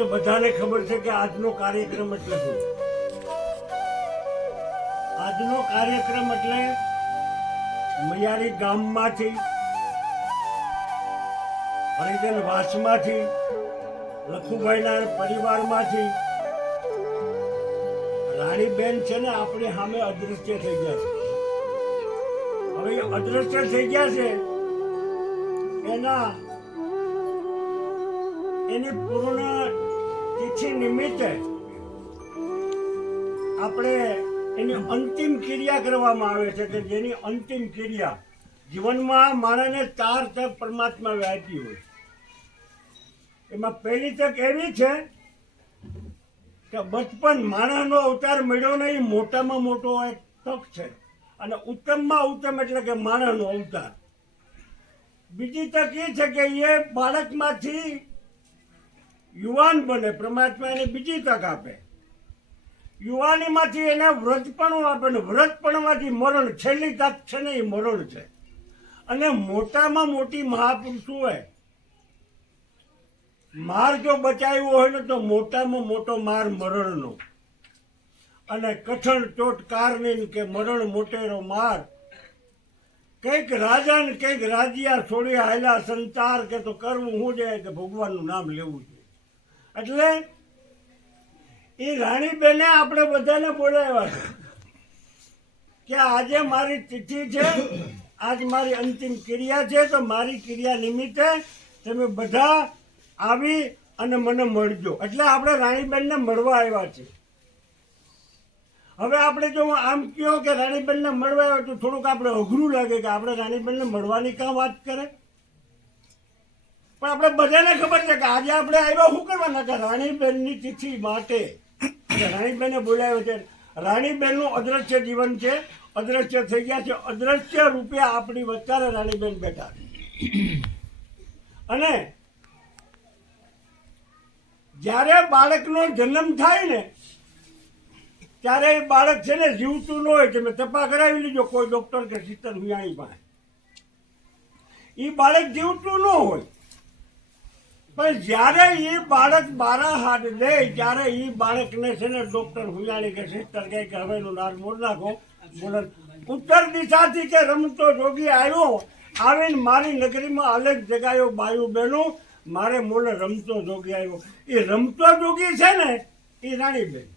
આપણે બધાને ખબર છે કે આજનો કાર્યક્રમ એટલે શું? આજનો કાર્યક્રમ એટલે મૈયારી ગામમાંથી, હરિજન વાસમાંથી, લખુભાઈના પરિવારમાંથી રાણીબેન છે ને આપણી સામે અદૃશ્ય થઈ ગયા છે. હવે એ અદૃશ્ય થઈ ગયા છે એની પૂર્ણ તિથિ નિમિત્તે આપણે એની અંતિમ ક્રિયા કરવામાં આવે છે કે જેની અંતિમ ક્રિયા જીવનમાં માણસને 4 તક પરમાત્મા આપી હોય. એમાં પહેલી તક એવી છે કે બચપન માણસનો અવતાર મળ્યો ને એ મોટામાં મોટો એક તક છે અને ઉત્તમમાં ઉત્તમ એટલે કે માણસનો અવતાર. બીજી તક એ છે કે એ બાળકમાંથી યુવાન બને, પરમાત્મા એને બીજી તક આપે. યુવાનીમાંથી એને વ્રતપણું આપે ને વ્રતપણમાંથી મરણ, છેલ્લી તક છે ને એ મરણ છે. અને મોટામાં મોટી મહાપુરુષો હોય માર જો બચાવ્યો હોય ને તો મોટામાં મોટો માર મરણનો, અને કઠણ ચોટકારની કે મરણ મોટેરો માર. કંઈક રાજા ને કંઈક રાજ્યા છોડી હાલ્યા સંસાર કે તો કરવું શું જાય કે ભગવાનનું નામ લેવું જોઈએ. એટલે એ રાણીબેને આપણે બધાને બોલાવ્યા છે કે આજે મારી તિથિ છે, આજ મારી અંતિમ ક્રિયા છે, તો મારી ક્રિયા નિમિત્તે તમે બધા આવી અને મને મળજો. એટલે આપણે રાણીબેનને મળવા આવ્યા છીએ. હવે આપણે જો આમ કહો કે રાણીબેનને મળવા આવ્યા તો થોડુંક આપણે અઘરું લાગે કે આપણે રાણીબેનને મળવાની કાં વાત કરે. પણ આપણે બધાને ખબર છે કે આજે આપણે આવ્યા શું કરવાના કે રાણીબેનની તિથિ માટે. રાણીબેને બોલાવ્યો છે. રાણીબેનનું અદ્રશ્ય જીવન છે, અદ્રશ્ય થઈ ગયા છે, અદ્રશ્ય રૂપે આપણી વચ્ચે રાણીબેન બેઠા છે. અને જ્યારે બાળકનો જન્મ થાય ને ત્યારે એ બાળક છે ને જીવતું ન હોય. તમે તપા કરાવી લીજો કોઈ ડોક્ટર કે સિસ્ટર હુયાણી પાસે, એ બાળક જીવતું ન હોય. પણ જ્યારે એ બાળક બારા હાથ લે ત્યારે એ બાળકને છે ને ડોક્ટર હુયાણી કે સિસ્ટર કહે કે હવે એનું નામ મોડ નાખો. બોલે ઉત્તર દિશાથી કે રમતો જોગી આવ્યો, આવીને મારી નગરીમાં અલગ જગાયો બાયું બેનું, મારે મોલે રમતો જોગી આવ્યો. એ રમતો જોગી છે ને એ રાણીબેન.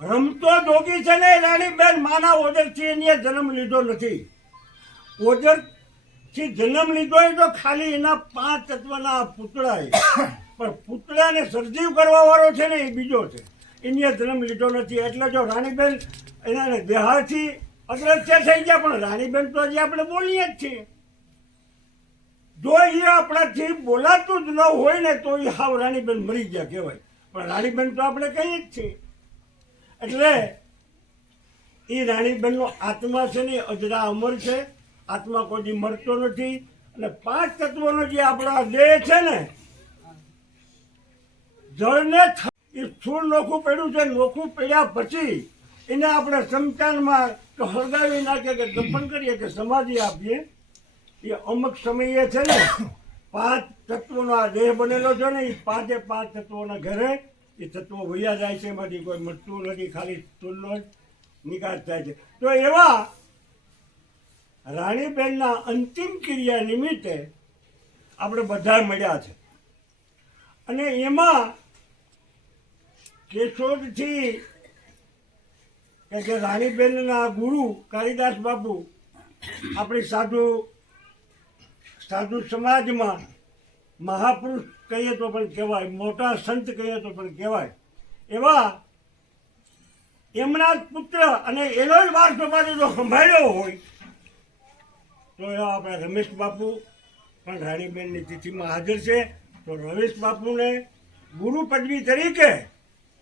રમતો જોગી છે ને એ રાણીબેન માના ઓજરથી એને જન્મ લીધો નથી. ઓજરથી જન્મ લીધો એ તો ખાલી એના 5 તત્વના પૂતળા, પણ પૂતળાને સર્જીવ કરવા વાળો છે ને એ બીજો છે, એને જન્મ લીધો નથી. એટલે જો રાણીબેન એના દેહાથી અદ્રશ્ય થઈ ગયા, પણ રાણીબેન તો હજી આપણે બોલીએ જ છીએ. જો એ આપણાથી બોલાતું જ ન હોય ને તો એ હાવ રાણીબેન મરી ગયા કહેવાય. પણ રાણીબેન તો આપણે કહીએ જ છીએ. એટલે એ રાણીબેનનો આત્મા છે ને અજરા અમર છે, આત્મા કોઈ દી મરતો નથી. અને 5 તત્વોનો જે આપણો દેહ છે ને, જળને એ સ્થૂળ નોખું પડ્યું છે. નોખું પડ્યા પછી એને આપણે સમચાનમાં હળગાવી નાખીએ કે દફન કરીએ કે સમાધિ આપીએ. એ અમુક સમયે છે ને 5 તત્વોનો આ દેહ બનેલો છે ને, એ 5 તત્વોના ઘરે એ તત્વો વૈયા જાય છે. એમાંથી કોઈ મળતું નથી, ખાલી સ્થૂળનો જ નિકાસ થાય છે. તો એવા રાણીબેનના અંતિમ ક્રિયા નિમિત્તે આપણે બધા મળ્યા છે. અને એમાં કેશોદથી કે રાણીબેનના ગુરુ કાલિદાસ બાપુ આપણી સાધુ સમાજમાં મહાપુરુષ કહીએ તો પણ કહેવાય, મોટા સંત કહીએ તો પણ કહેવાય, એવા એમના પુત્ર અને એનો જ વારસો પાછો જો સંભાળ્યો હોય તો એવા આપણા રમેશ બાપુ પણ રાણીબેનની તિથિમાં હાજર છે. તો રમેશ બાપુને ગુરુ પદવી તરીકે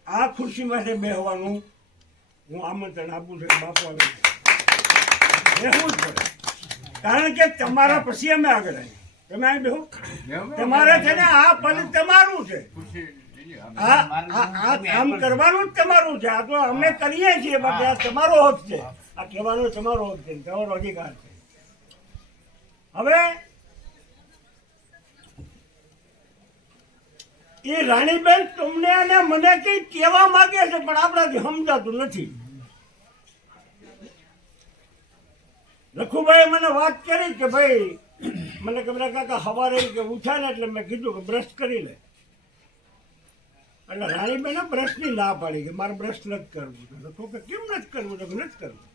આ ખુરશીમાંથી બેસવાનું હું આમંત્રણ આપું છું. બાપુ આવે બેસવું જ પડે, કારણ કે તમારા પછી અમે આગળ આવીએ. તમે અહીં બેહો, તમારે છે ને આ પદ તમારું છે, આ કામ કરવાનું જ તમારું છે. આ તો અમે કરીએ છીએ, બાકી આ તમારો હક છે. આ કહેવાનો તમારો હક છે, તમારો અધિકાર છે. હવે એ રાણીબેન તમને અને મને કઈ કહેવા માંગે છે પણ આપણાથી સમજાતું નથી. લખુભાઈ મને વાત કરી કે ભાઈ મને કમરા કાકા સવારે કે ઉઠ્યા ને એટલે મેં કીધું કે બ્રશ કરી લે. એટલે રાણીબેને બ્રશની ના પાડી કે મારે બ્રશ નથી કરવું. લખો કે કેમ નથી કરવું? તો નથી કરવું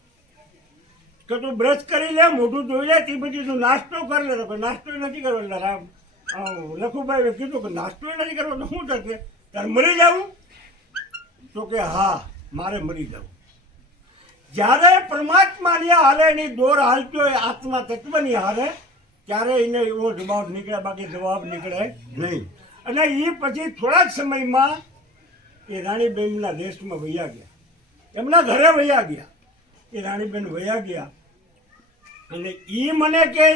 કે તું બ્રશ કરી લે, મોઢું ધોઈ લે, તે પછી તું નાસ્તો કરી લે. તો નાસ્તો નથી કરવો. એટલે લખુભાઈએ કીધું કે નાસ્તો નથી કરવો તો શું થશે? તારે મરી જવું? તો કે હા મારે મરી જવું. જ્યારે પરમાત્માની હારે એની દોર હાલતો હોય આત્મા તત્વની હારે ત્યારે એને એવો જવાબ નીકળે, બાકી જવાબ નીકળે નહીં. અને એ પછી થોડા જ સમયમાં એ રાણીબેનના દેશમાં વયા ગયા, એમના ઘરે વયા ગયા. એ રાણીબેન વયા ગયા અને એ મને કહે,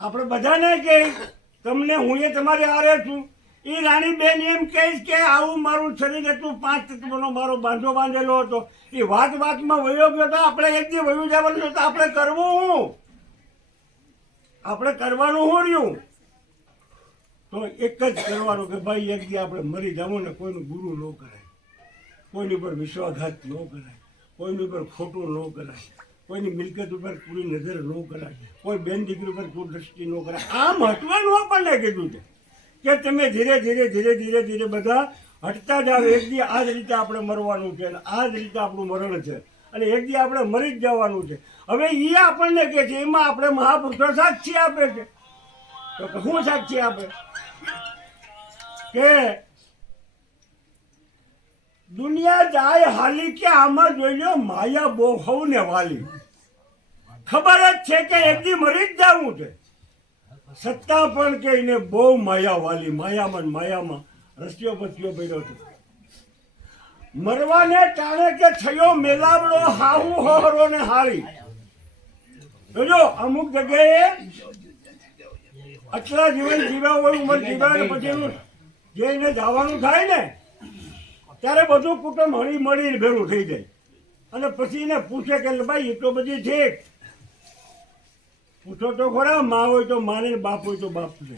આપણે બધાને કહે તમને હું એ તમારી હારે છું. એ રાણીબેન એમ કહે કે આવું મારું શરીર હતું, 5 તત્વનો મારો બાંધો બાંધેલો હતો. એ વાતમાં વયો ગયો તો આપણે એક દી વયું જવાનું હતું. આપણે કરવું હું? આપણે કરવાનું શું રહ્યું? તો એક જ કરવાનું કે ભાઈ એક દી આપણે મરી જવું ને કોઈનું ગુરુ ન કરાય, કોઈની ઉપર વિશ્વાસઘાત ન કરાય, કોઈની ઉપર ખોટું ન કરાય, કોઈની મિલકત ઉપર પૂરી નજર ન કરાય, કોઈ બેન દીકરી ઉપર કુદૃષ્ટિ ન કરાય. આ મહત્વનું આપણને કીધું છે કે તમે ધીરે ધીરે બધા હટતા જાઓ. એક દી આ જ રીતે આપણે મરવાનું છે અને આ જ રીતે આપણું મરણ છે અને એક દી આપણે મરી જ જવાનું છે. હવે એ આપણને કહે છે, એમાં આપણે મહાપુરુષો સાક્ષી આપે છે. તો શું સાક્ષી આપે કે દુનિયા જાય હાલી કે આમાં જોઈ લો માયા બહુ હવને વાલી. ખબર જ છે કે એક દી મરી જ જવું છે, છતાં પણ કે એને બહુ માયા વાલી. માયામાં રસ્યો પસ્યો પડ્યો છે. મરવાને ટાણે કે થયો મેલાવડો હાહુ હોહરો ને હાળી. જોજો અમુક જગ્યાએ આટલા જીવન જીવ્યા હોય, ઉંમર જીવ્યા ને પછી જે એને જવાનું થાય ને ત્યારે બધું કુટુંબ હળી મળીને ભેગું થઈ જાય અને પછી એને પૂછે કે ભાઈ એ તો બધી ઠીક. પૂછો તો ખરા, મા હોય તો માને, બાપ હોય તો બાપ છે.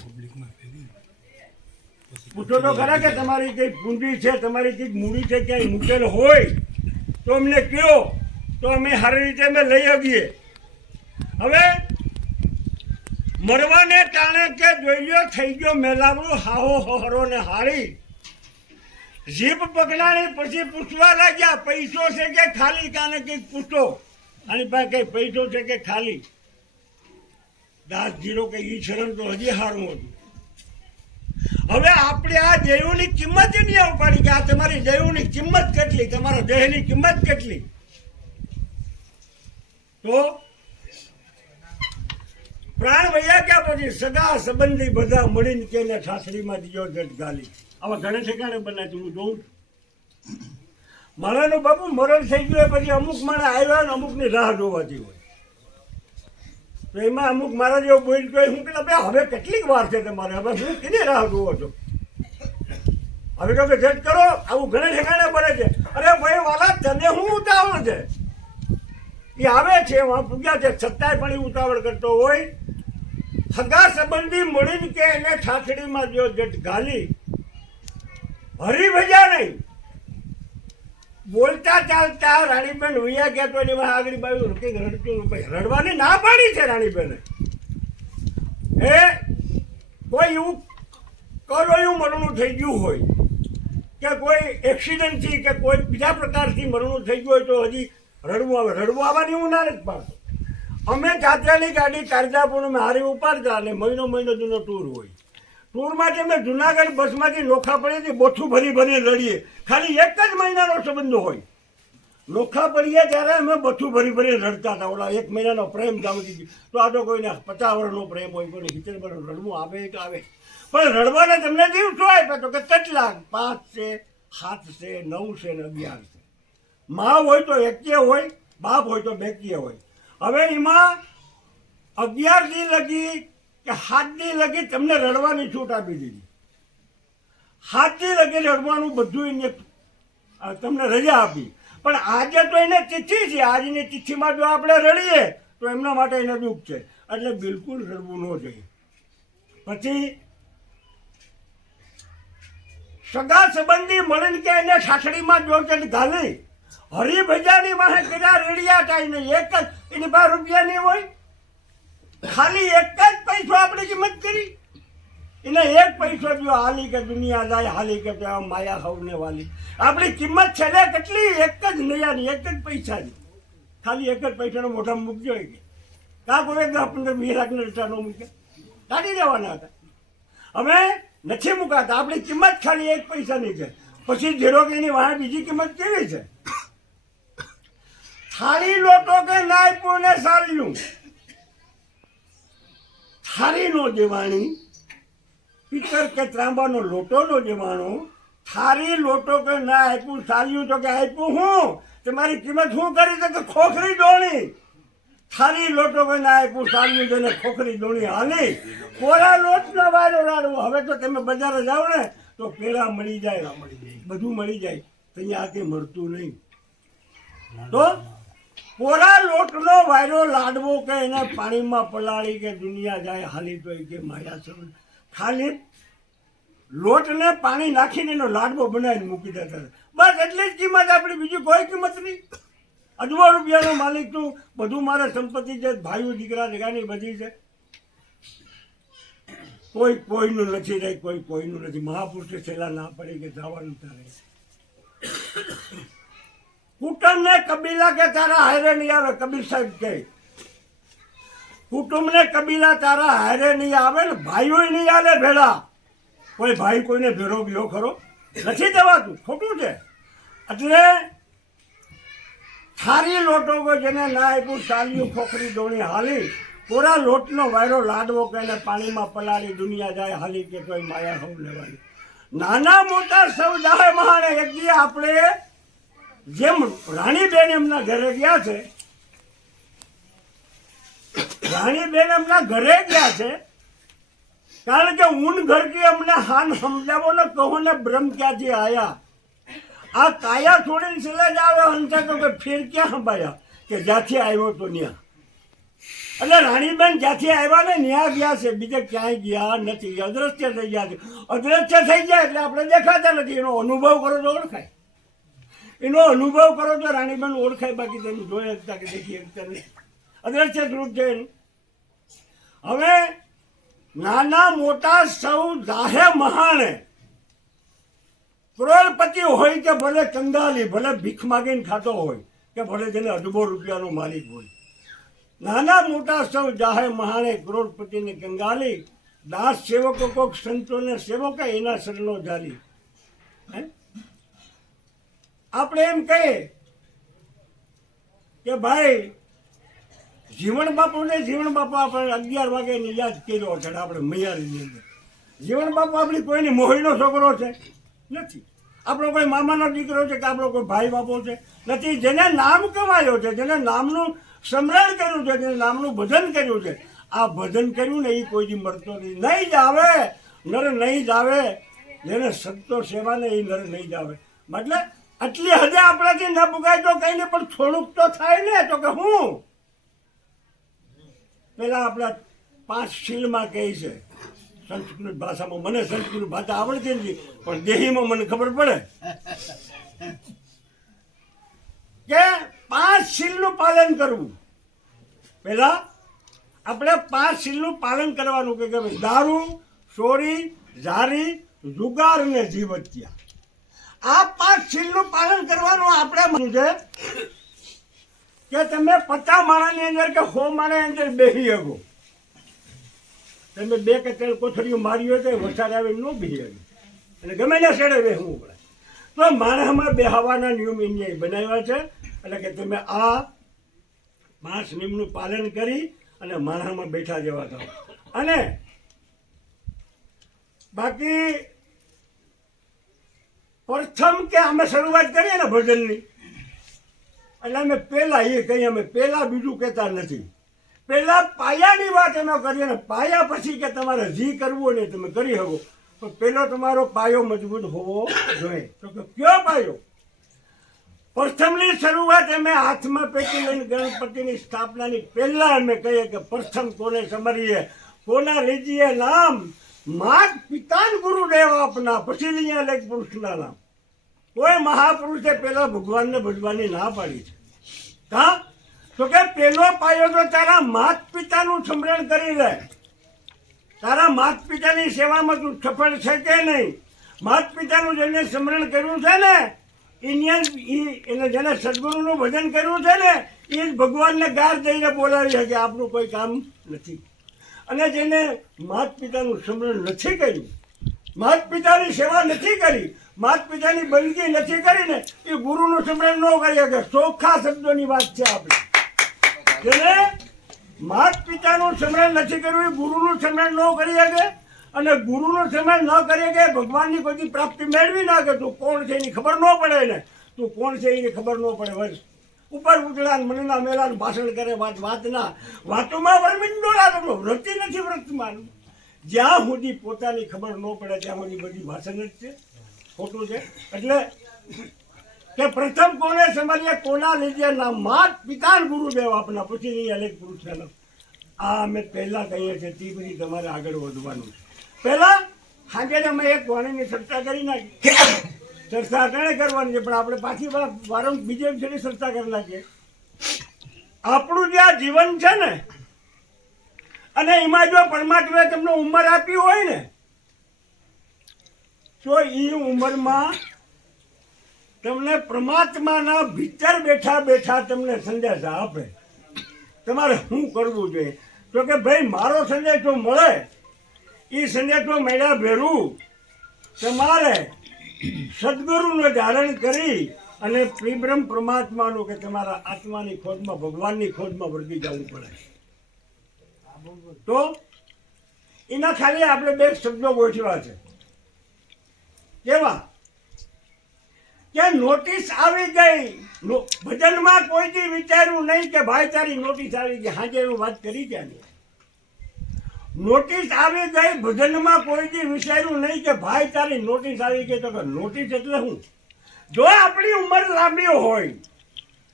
પૂછો તો ખરા કે તમારી કઈ પૂંજી છે, તમારી કઈક મૂડી છે, ક્યાંય મૂકેલ હોય તો અમને કહો, તો અમે સારી રીતે અમે લઈ આવીએ. હવે મરવાને ટાણે કે જોઈ લ્યો થઈ ગયો મેલાવડું હાહો હોહરો ને હારી. જીભ પકડાણી પછી પૂછવા લાગ્યા પૈસો છે કે ખાલી? કાને કંઈક પૂછો આની પાસે કઈ પૈસો છે કે ખાલી? દાસ જીરો કે ઈ શરણ તો હજી હારું હતું. હવે આપણે આ દેવની કિંમત નહીં ઉપાડી કે આ તમારી દેવની કિંમત કેટલી, તમારા દેહની કિંમત કેટલી? તો પ્રાણ વૈયા ગયા પછી સગા સંબંધી બધા મળીને કે ઠાસડીમાં દિયો જટ ગાલી. આવા ઘણા ઠેકાણે બનાવી હું જોઉં છું. મારાનું બાપુ મરણ થઈ ગયું પછી અમુક માણસ આવ્યા ને અમુકની રાહ જોવાતી હોય. તો એમાં અમુક મારા જેવો બોલ કહે હું કે હવે કેટલીક વાર છે તમારે, હવે હું કેની રાહ જોવો છો? હવે તો જટ કરો. આવું ઘણા ઠેકાણે બને છે. અરે ભાઈ વાલા તને શું ઉતાવળ છે? એ આવે છે વહાં પૂગ્યા છે છતાંય પણ એ ઉતાવળ કરતો હોય. સગા સંબંધી મળીને કે એને ઠાઠડીમાં જો જટ ગાલી. હરી ભજા નહીં. બોલતા ચાલતા રાણીબેન વૈયા ગયા તો એની આગળ બાજુ રડતું રડવાની ના પાડી છે રાણીબેને. એ કોઈ એવું કરોયું મરણું થઈ ગયું હોય કે કોઈ એક્સિડન્ટથી કે કોઈ બીજા પ્રકારથી મરણું થઈ ગયું હોય તો હજી રડવું આવે. રડવું આવવાની હું ના નથી પાડતો. અમે જાત્રાની ગાડી કારજાપુરમાં હારી ઉપાડતા અને મહિનો જૂનો ટૂર હોય. ટૂરમાં અમે જુનાગઢ બસમાંથી લોખા પડીએ બોથું ભરી લડીએ. ખાલી એક જ મહિનાનો સંબંધ હોય. લોખા પડીએ ત્યારે અમે બોથું ભરી રડતા હતા. ઓલા 1 મહિનાનો પ્રેમ જામતી તો આ તો કોઈને 50 વર્ષનો પ્રેમ હોય, કોઈને 70 વર્ષનું રડવું આવે તો આવે. પણ રડવાને તમને દિવસો આપ્યા તો કે કેટલા? 5 છે, 7 છે, 9 છે ને 11 છે. મા હોય તો એકે હોય, બાપ હોય તો બેકીએ હોય. હવે એમાં 11 દી લગી કે 7 દી લગી તમને રડવાની છૂટ આપી દીધી. 7 દી લગી રડવાનું બધું એને તમને રજા આપી. પણ આજે તો એને તિથિ છે. આજની તિથિમાં જો આપણે રડીએ તો એમના માટે એને દુઃખ છે. એટલે બિલકુલ રડવું ન જોઈએ. પછી સગા સંબંધી મળીને કે એને ઠાઠડીમાં જોચટ ઘાલી હરિભજાની વાહે કર્યા રેડિયા ટાઈને એક જ એની પાસે રૂપિયા નહીં હોય, ખાલી એક જ પૈસો આપણે કિંમત કરી એને એક પૈસો જો હાલી કે દુનિયા જાય હાલી કે માયા હવને વાલી આપણી કિંમત છેલ્લે કેટલી એક જ નયાની એક જ પૈસાની ખાલી એક જ પૈસાનો મોઢામાં મૂકજો કે કાં કોઈ 10-15-20 લાખનો રીટા ન મૂકે કાઢી દેવાના હતા. હવે નથી મુકાતા આપણી કિંમત ખાલી એક પૈસાની છે, પછી ઝીરો કે એની વાહ બીજી કિંમત કેવી છે? થાળી લોટો કે ના આપ્યું ને સાલ્યું થાળી નો દેવાણી પિત્તર કે ત્રાંબાનો લોટો નો દેવાણો થાળી લોટો કે ના આપ્યું સાલ્યું તો કે આપ્યું હું તમારી કિંમત શું કરી તો કે ખોખરી દોણી થાળી લોટો કે ના આપ્યું સાલ્યું તો ખોખરી દોણી હાલી કોરા લોટ નો વાયરો રાડવો. હવે તો તમે બજારે જાઓ ને તો પેલા મળી જાય બધું મળી જાય, અહીંયા આથી મળતું નહીં. તો કોરા લોટનો વાયરો લાડવો કે એને પાણીમાં પલાળી કે દુનિયા જાય હાલી તો કે માયા સમજ ખાલી લોટને પાણી નાખીને એનો લાડવો બનાવીને મૂકી દેતા બસ એટલી જ કિંમત આપણી, બીજી કોઈ કિંમત નહીં. અજબો રૂપિયાનો માલિક તું બધું મારે સંપત્તિ છે, ભાઈઓ દીકરા જગાની બધી છે, કોઈ કોઈનું નથી રહી કોઈ કોઈનું નથી. મહાપુરુષે છેલ્લા ના પડી કે જવાનું તારે કુટુંબ ને કબીલા કે તારા હારે નહીં આવે. કબીર સાહેબ કહે કુટુંબ ને કબીલા તારા હારે નહીં આવે ને ભાઈઓ નહીં આવે ભેળા. કોઈ ભાઈ કોઈને ભેરો ગયો ખરો નથી દેવાતું, ખોટું છે. એટલે થારી લોટો કોઈ જેને ના આપ્યું ચાલ્યું ખોખરી દોણી હાલી કોરા લોટનો વાયરો લાડવો કે એને પાણીમાં પલાળી દુનિયા જાય હાલી કે કોઈ માયા હવ લેવાની. નાના મોટા સૌ જાહે મહાને. એક દી આપણે જેમ રાણીબેન એમના ઘરે ગયા છે, રાણીબેન એમના ઘરે ગયા છે કારણ કે ઊન ઘર કે અમને હાન સમજાવો ને કહો ને બ્રહ્મ ક્યાંથી આયા. આ કાયા છોડીને છેલ્લે જ આવે હંસા તો કે ફેર ક્યાં સંભાળ્યા કે જ્યાંથી આવ્યો તો ન્યા. એટલે રાણીબેન જ્યાંથી આવ્યા ને ન્યા ગયા છે, બીજે ક્યાંય ગયા નથી. અદ્રશ્ય થઈ ગયા છે. અદ્રશ્ય થઈ જાય એટલે આપણે દેખાતા નથી. એનો અનુભવ કરો તો ઓળખાય, એનો અનુભવ કરો તો રાણીબેન ઓળખાય, બાકી તમે જોઈ શકતા કે દેખી શકતા નહીં. અદ્રશ્ય સ્વરૂપ છે એનું. હવે નાના મોટા સૌ જાહે મહાણે. કરોડપતિ હોય કે ભલે કંગાલી, ભલે ભીખ માગીને ખાતો હોય કે ભલે જેને અડબો રૂપિયાનો માલિક હોય, નાના મોટા સૌ જાહે મહાણે. કરોડપતિ ને કંગાલી દાસ સેવકો કોક સંતોને સેવકો એના શરણો જાલી. આપણે એમ કહીએ કે ભાઈ જીવણ બાપુ આપણે 11 વાગે યાદ કર્યો છે આપણે મૈયારીની અંદર. જીવણ બાપુ આપણી કોઈની મોહીનો છોકરો છે નથી, આપણો કોઈ મામાનો દીકરો છે કે આપણો કોઈ ભાઈ બાપો છે નથી. જેને નામ કમાયો છે, જેને નામનું સ્મરણ કર્યું છે, જેને નામનું ભજન કર્યું છે, આ ભજન કર્યું ને એ કોઈ દી મળતો નહીં જ આવે. નર નહીં જ આવે. જેને સંતો સેવા ને એ નર નહીં જ આવે. એટલે આટલી હદે આપણાથી ન પુગાય તો કઈ નહીં, પણ થોડુંક તો થાય ને. તો કે હું પેલા આપણા 5 શીલમાં કહે છે સંસ્કૃત ભાષામાં. મને સંસ્કૃત ભાષા આવડતી નથી પણ દેહીમાં મને ખબર પડે કે 5 શીલનું પાલન કરવું. પેલા આપણે 5 શીલનું પાલન કરવાનું કે દારૂ, ચોરી, ઝારી, જુગાર ને જીવત્યા. આ 5 શીલનું પાલન કરવાનું આપણે છે કે તમે 50 માણાની અંદર કે 100 માણાની અંદર બેસી શકો. તમે 2 કે 3 કોથળીઓ મારી હોય તો વરસાદ આવે ન બેસી શકે, અને ગમે ને શેડે બેસવું પડે. તો માણસમાં બેહવાના નિયમ ઇન્ડિયાએ બનાવ્યા છે. એટલે કે તમે આ 5 નિયમનું પાલન કરી અને માણસમાં બેઠા જેવા થાવ. અને બાકી પ્રથમ કે અમે શરૂઆત કરીએ ને ભજનની, એટલે અમે પહેલા એ કહીએ, અમે પહેલા બીજું કહેતા નથી. પહેલા પાયાની વાત અમે કરીએ ને પાયા પછી કે તમારે જી કરવું ને તમે કરી શકો. તો પહેલો તમારો પાયો મજબૂત હોવો જોઈએ. તો કે કયો પાયો? પ્રથમની શરૂઆત અમે હાથમાં પેટી લઈને ગણપતિની સ્થાપનાની પહેલા અમે કહીએ કે પ્રથમ કોને સમરીએ, કોના લીજીએ નામ, માત પિતા ગુરુદેવ આપના, પછી અહીંયા લેખ પુરુષના નામ. કોઈ મહાપુરુષે પેલા ભગવાનને ભજવાની ના પાડી છે. કા તો કે પેલો પાયો તો તારા માત પિતાનું સ્મરણ કરી લે. તારા માત પિતાની સેવામાં તું સફળ છે કે નહીં? માત પિતાનું જેને સ્મરણ કર્યું છે ને, એને જેને સદગુરુનું ભજન કર્યું છે ને, એ જ ભગવાનને ગાર જઈને બોલાવી શકે આપણું કોઈ કામ નથી. અને જેને માત પિતાનું સ્મરણ નથી કર્યું, માત પિતાની સેવા નથી કરી, માત પિતાની બંદગી નથી કરીને એ ગુરુનું સ્મરણ ન કરી શકે. ચોખ્ખા શબ્દોની વાત છે આપણે. જેને માત પિતાનું સ્મરણ નથી કર્યું એ ગુરુનું સ્મરણ ન કરી શકે, અને ગુરુનું સ્મરણ ન કરી શકે ભગવાનની કોઈ પ્રાપ્તિ મેળવી ના કે તું કોણ છે એની ખબર ન પડે ને. તું કોણ છે એની ખબર ન પડે. વર્ષ ઉપર ઉજળા મનના મેળા ભાષણ કરે, વાતના વાતોમાં વરમિંડોળા તો વ્રતિ નથી વ્રતમાં. જ્યાં સુધી પોતાની ખબર ન પડે ત્યાં સુધી બધી ભાષણ જ છે, ખોટું છે. એટલે કે પ્રથમ કોને સમજીએ, કોના લીધે ના માત પિતા ગુરુદેવ આપના, પછી નહીં અનેક પુરુષ. આ અમે પહેલા કહીએ છીએ તે બધી તમારે આગળ વધવાનું છે. પહેલા સાંજે અમે એક વાણીની ચર્ચા કરી નાખી. ચર્ચા અટાણે કરવાની છે, પણ આપણે પાછી વારંવાર બીજે છેલ્લી ચર્ચા કરી નાખીએ. આપણું જે આ જીવન છે ને, અને એમાં જો પરમાત્માએ તમને ઉંમર આપી હોય ને, તો એ ઉંમરમાં તમને પરમાત્માના ભીતર બેઠા બેઠા તમને સંદેશ આપે. તમારે શું કરવું જોઈએ? તો કે ભાઈ મારો સંદેશો મળે, એ સંદેશો મળ્યા ભેરું તમારે સદગુરુને ધારણ કરી અને પ્રિબ્રહ્મ પરમાત્માનું કે તમારા આત્માની ખોજમાં, ભગવાનની ખોજમાં વર્ગી જવું પડે. તો એના ખાલી આપણે બે શબ્દો ગોઠવ્યા છે. કેવા કે નોટિસ આવી ગઈ. ભજનમાં કોઈથી વિચાર્યું નહીં કે ભાઈ તારી નોટિસ આવી ગઈ. હાજે એવું વાત કરી ત્યાં નોટિસ આવી ગઈ. ભજનમાં કોઈથી વિચાર્યું નહીં કે ભાઈ તારી નોટિસ આવી ગઈ. તો કે નોટિસ એટલે શું? જો આપણી ઉંમર લાંબી હોય,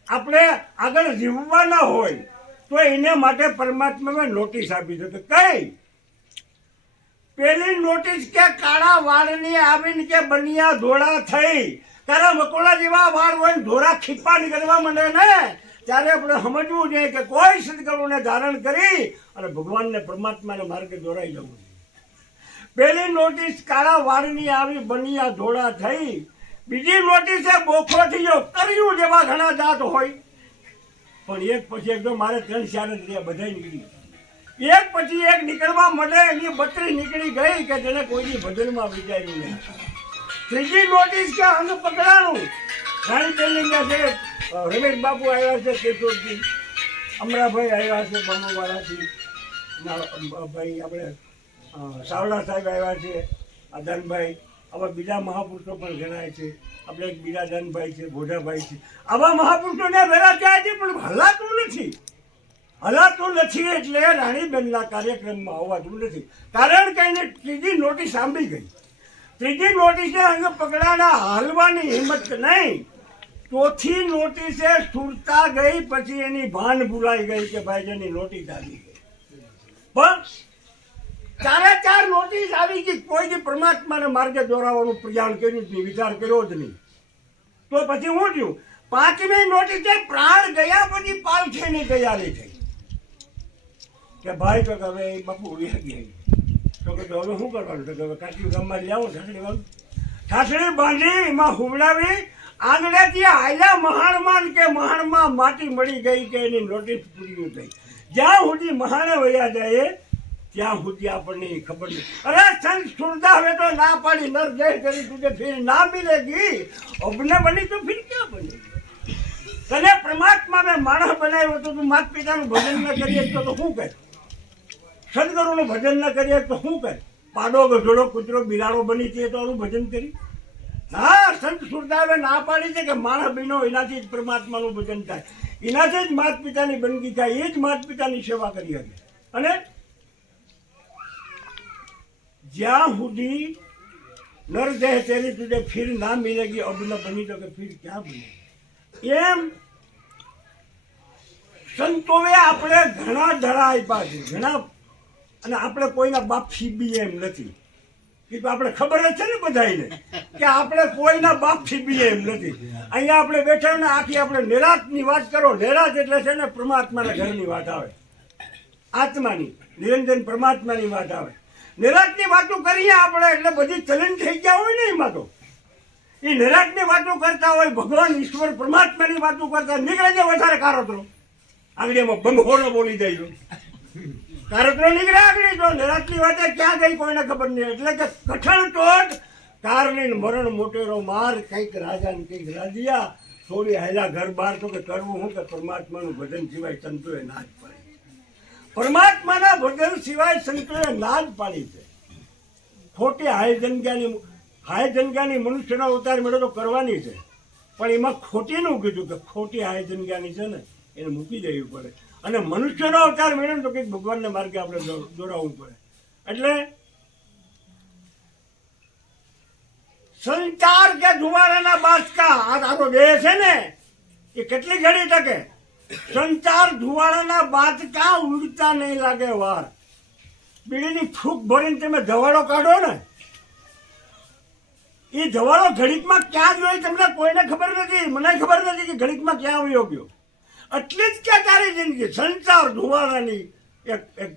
આપણે આગળ જીવવાના હોય, તો એને માટે પરમાત્માએ નોટિસ આપી છે. કે કઈ પેલી નોટિસ કે કાળા વાળની આવીને કે બનિયા ધોળા થઈ. તારા મકોડા જેવા વાળ હોય ધોળા ખીપા નીકળવા માંડે ને, ત્યારે આપણે સમજવું જોઈએ કે કોઈ સદગુરુને ધારણ કરી અને ભગવાનને પરમાત્માને માર્ગે દોરાઈ જવું જોઈએ. પેલી નોટિસ કાળા વાળની આવી બનિયા ધોળા થઈ. બીજી નોટિસે બોખો થઈ ગયો, કર્યું જેવા ઘણા દાંત હોય. પણ એક પછી એક તો મારે 3-4 જ રહ્યા, બધા નીકળી. એક પછી એક નીકળવા મળે, એની બત્રી નીકળી ગઈ કે જેને કોઈની ભજનમાં વિચાર્યું નહીં. ત્રીજી નોટિસ કે અંગ પકડાનું. રાણીબેનની છે, રમેશ બાપુ આવ્યા છે કેશોદથી, અમરાભાઈ આવ્યા છે બમવાળાથી, ભાઈ આપણે સાવડા સાહેબ આવ્યા છે, ધનભાઈ, આવા બીજા મહાપુરુષો પણ ગણાય છે. આપણે એક બીજા ધનભાઈ છે, ભોજાભાઈ છે. આવા મહાપુરુષોને વેરા થયા છે, પણ હલાતું નથી. હલાતું નથી એટલે રાણીબેનના કાર્યક્રમમાં આવવાતું નથી. કારણ કે એને ત્રીજી નોટિસ સાંભળી ગઈ. ત્રીજી નોટિસે અંગ પકડાના હાલવાની હિંમત નહીં. ચોથી નોટિસે સુરતા ગઈ, પછી એની ભાન ભૂલાઈ ગઈ કે ભાઈ જેની નોટિસ આવી ગઈ. પણ 4 નોટિસ આવી ગઈ, કોઈ પરમાત્માને માર્ગે દોરાવાનું પ્રયાણ કર્યું જ નહીં, વિચાર કર્યો જ નહીં. તો પછી હું થયું? 5મી નોટિસે પ્રાણ ગયા પછી પાલખીની તૈયારી થઈ. કે ભાઈ તો હવે બાપુ વ્યા ગયા. તો કે હવે શું કરવાનું? તો હવે કાચી ગામમાં લઈ આવો ઠાસડી બાંધી એમાં હુવડાવી આંગળેથી હાલ્યા મહાણમાં કે મહાણમાં માટી મળી ગઈ કે એની નોટિસ પૂરી થઈ. જ્યાં સુધી મહાણે વયા જાય ત્યાં સુધી આપણને ખબર નહીં. અરે સંત સુરદા હવે તો ના પાડી, નર જય કરી તુજે ફિર ના મિલેગી, અબને બની તો ફિર ક્યાં બની? તને પરમાત્મા મેં માણસ બનાવ્યો તો તું માત પિતાનું ભજન ન કરીએ તો શું કરે? સદગુરુનું ભજન ન કરીએ તો શું કરે? પાડો, ગધોડો, કૂતરો, બિલાડો બની છે તો આનું ભજન કરી? હા, સંત સુરદાવે ના પાડી છે કે માણસ બનો એનાથી જ પરમાત્માનું ભજન થાય, એનાથી જ માત પિતાની બંદગી થાય, એ જ માત પિતાની સેવા કરી હતી. અને જ્યાં સુધી નર દેહ તેરી તુજે ફિર ના મિલેગી, અબ ન બની તો કે ફિર ક્યાં બની? એમ સંતોએ આપણે ઘણા ધડા આપ્યા છે, ઘણા અને આપણે કોઈના બાપ ફીબીએ એમ નથી. એ તો આપણે ખબર જ છે ને બધાને કે આપણે કોઈના બાપ ફીબીએ એમ નથી. અહીંયા આપણે બેઠા ને આખી આપણે નિરાતની વાત કરો. નિરાત એટલે છે ને પરમાત્માના ઘરની વાત આવે, આત્માની નિરંજન પરમાત્માની વાત આવે. નિરાતની વાતો કરીએ આપણે એટલે બધી ચલન થઈ ગયા હોય ને. એમાં તો એ નિરાતની વાતો કરતા હોય, ભગવાન ઈશ્વર પરમાત્માની વાતો કરતા નીકળે છે વધારે કારોતરો. આંગળીમાં બંગોળો બોલી જાય કારોતરો નીકળે આગળ. તો નિરાતની વાત ક્યાં ગઈ કોઈને ખબર નહીં. એટલે કે કઠણ ટોટ કારણે મરણ મોટેરો માર, કંઈક રાજા ને કંઈક રાજ્યા, થોડી હાયલા ઘર બહાર. તો કે કરવું હું કે પરમાત્માનું ભજન સિવાય સંતોએ ના જ પાડી. પરમાત્માના ભજન સિવાય સંતોએ ના જ પાડી છે. ખોટી હાય જનગાની મનુષ્યનો અવતાર મેળો તો કરવાની છે, પણ એમાં ખોટીનું કીધું કે ખોટી હાય જનગાની છે ને એને મૂકી દેવી પડે. અને મનુષ્યનો અવતાર મેળવે તો કંઈક ભગવાનના માર્ગે આપણે દોડાવવું પડે. એટલે સંચાર કે ધુમાડાના બાચકા આ તારો દેહ છે ને એ કેટલી ઘડી ટકે. સંચાર ધુવાડાના બાચકા ઉડતા નહીં લાગે વાર. બીડીની ફૂંક ભરીને તમે ધવાડો કાઢો ને, એ ધવાડો ઘડીકમાં ક્યાં ગયો તમને કોઈને ખબર નથી. મને ખબર નથી કે ઘડીકમાં ક્યાં આવ્યો ગયો. એટલી જ કે તારી જિંદગી સંચાર ધુવાડાની એક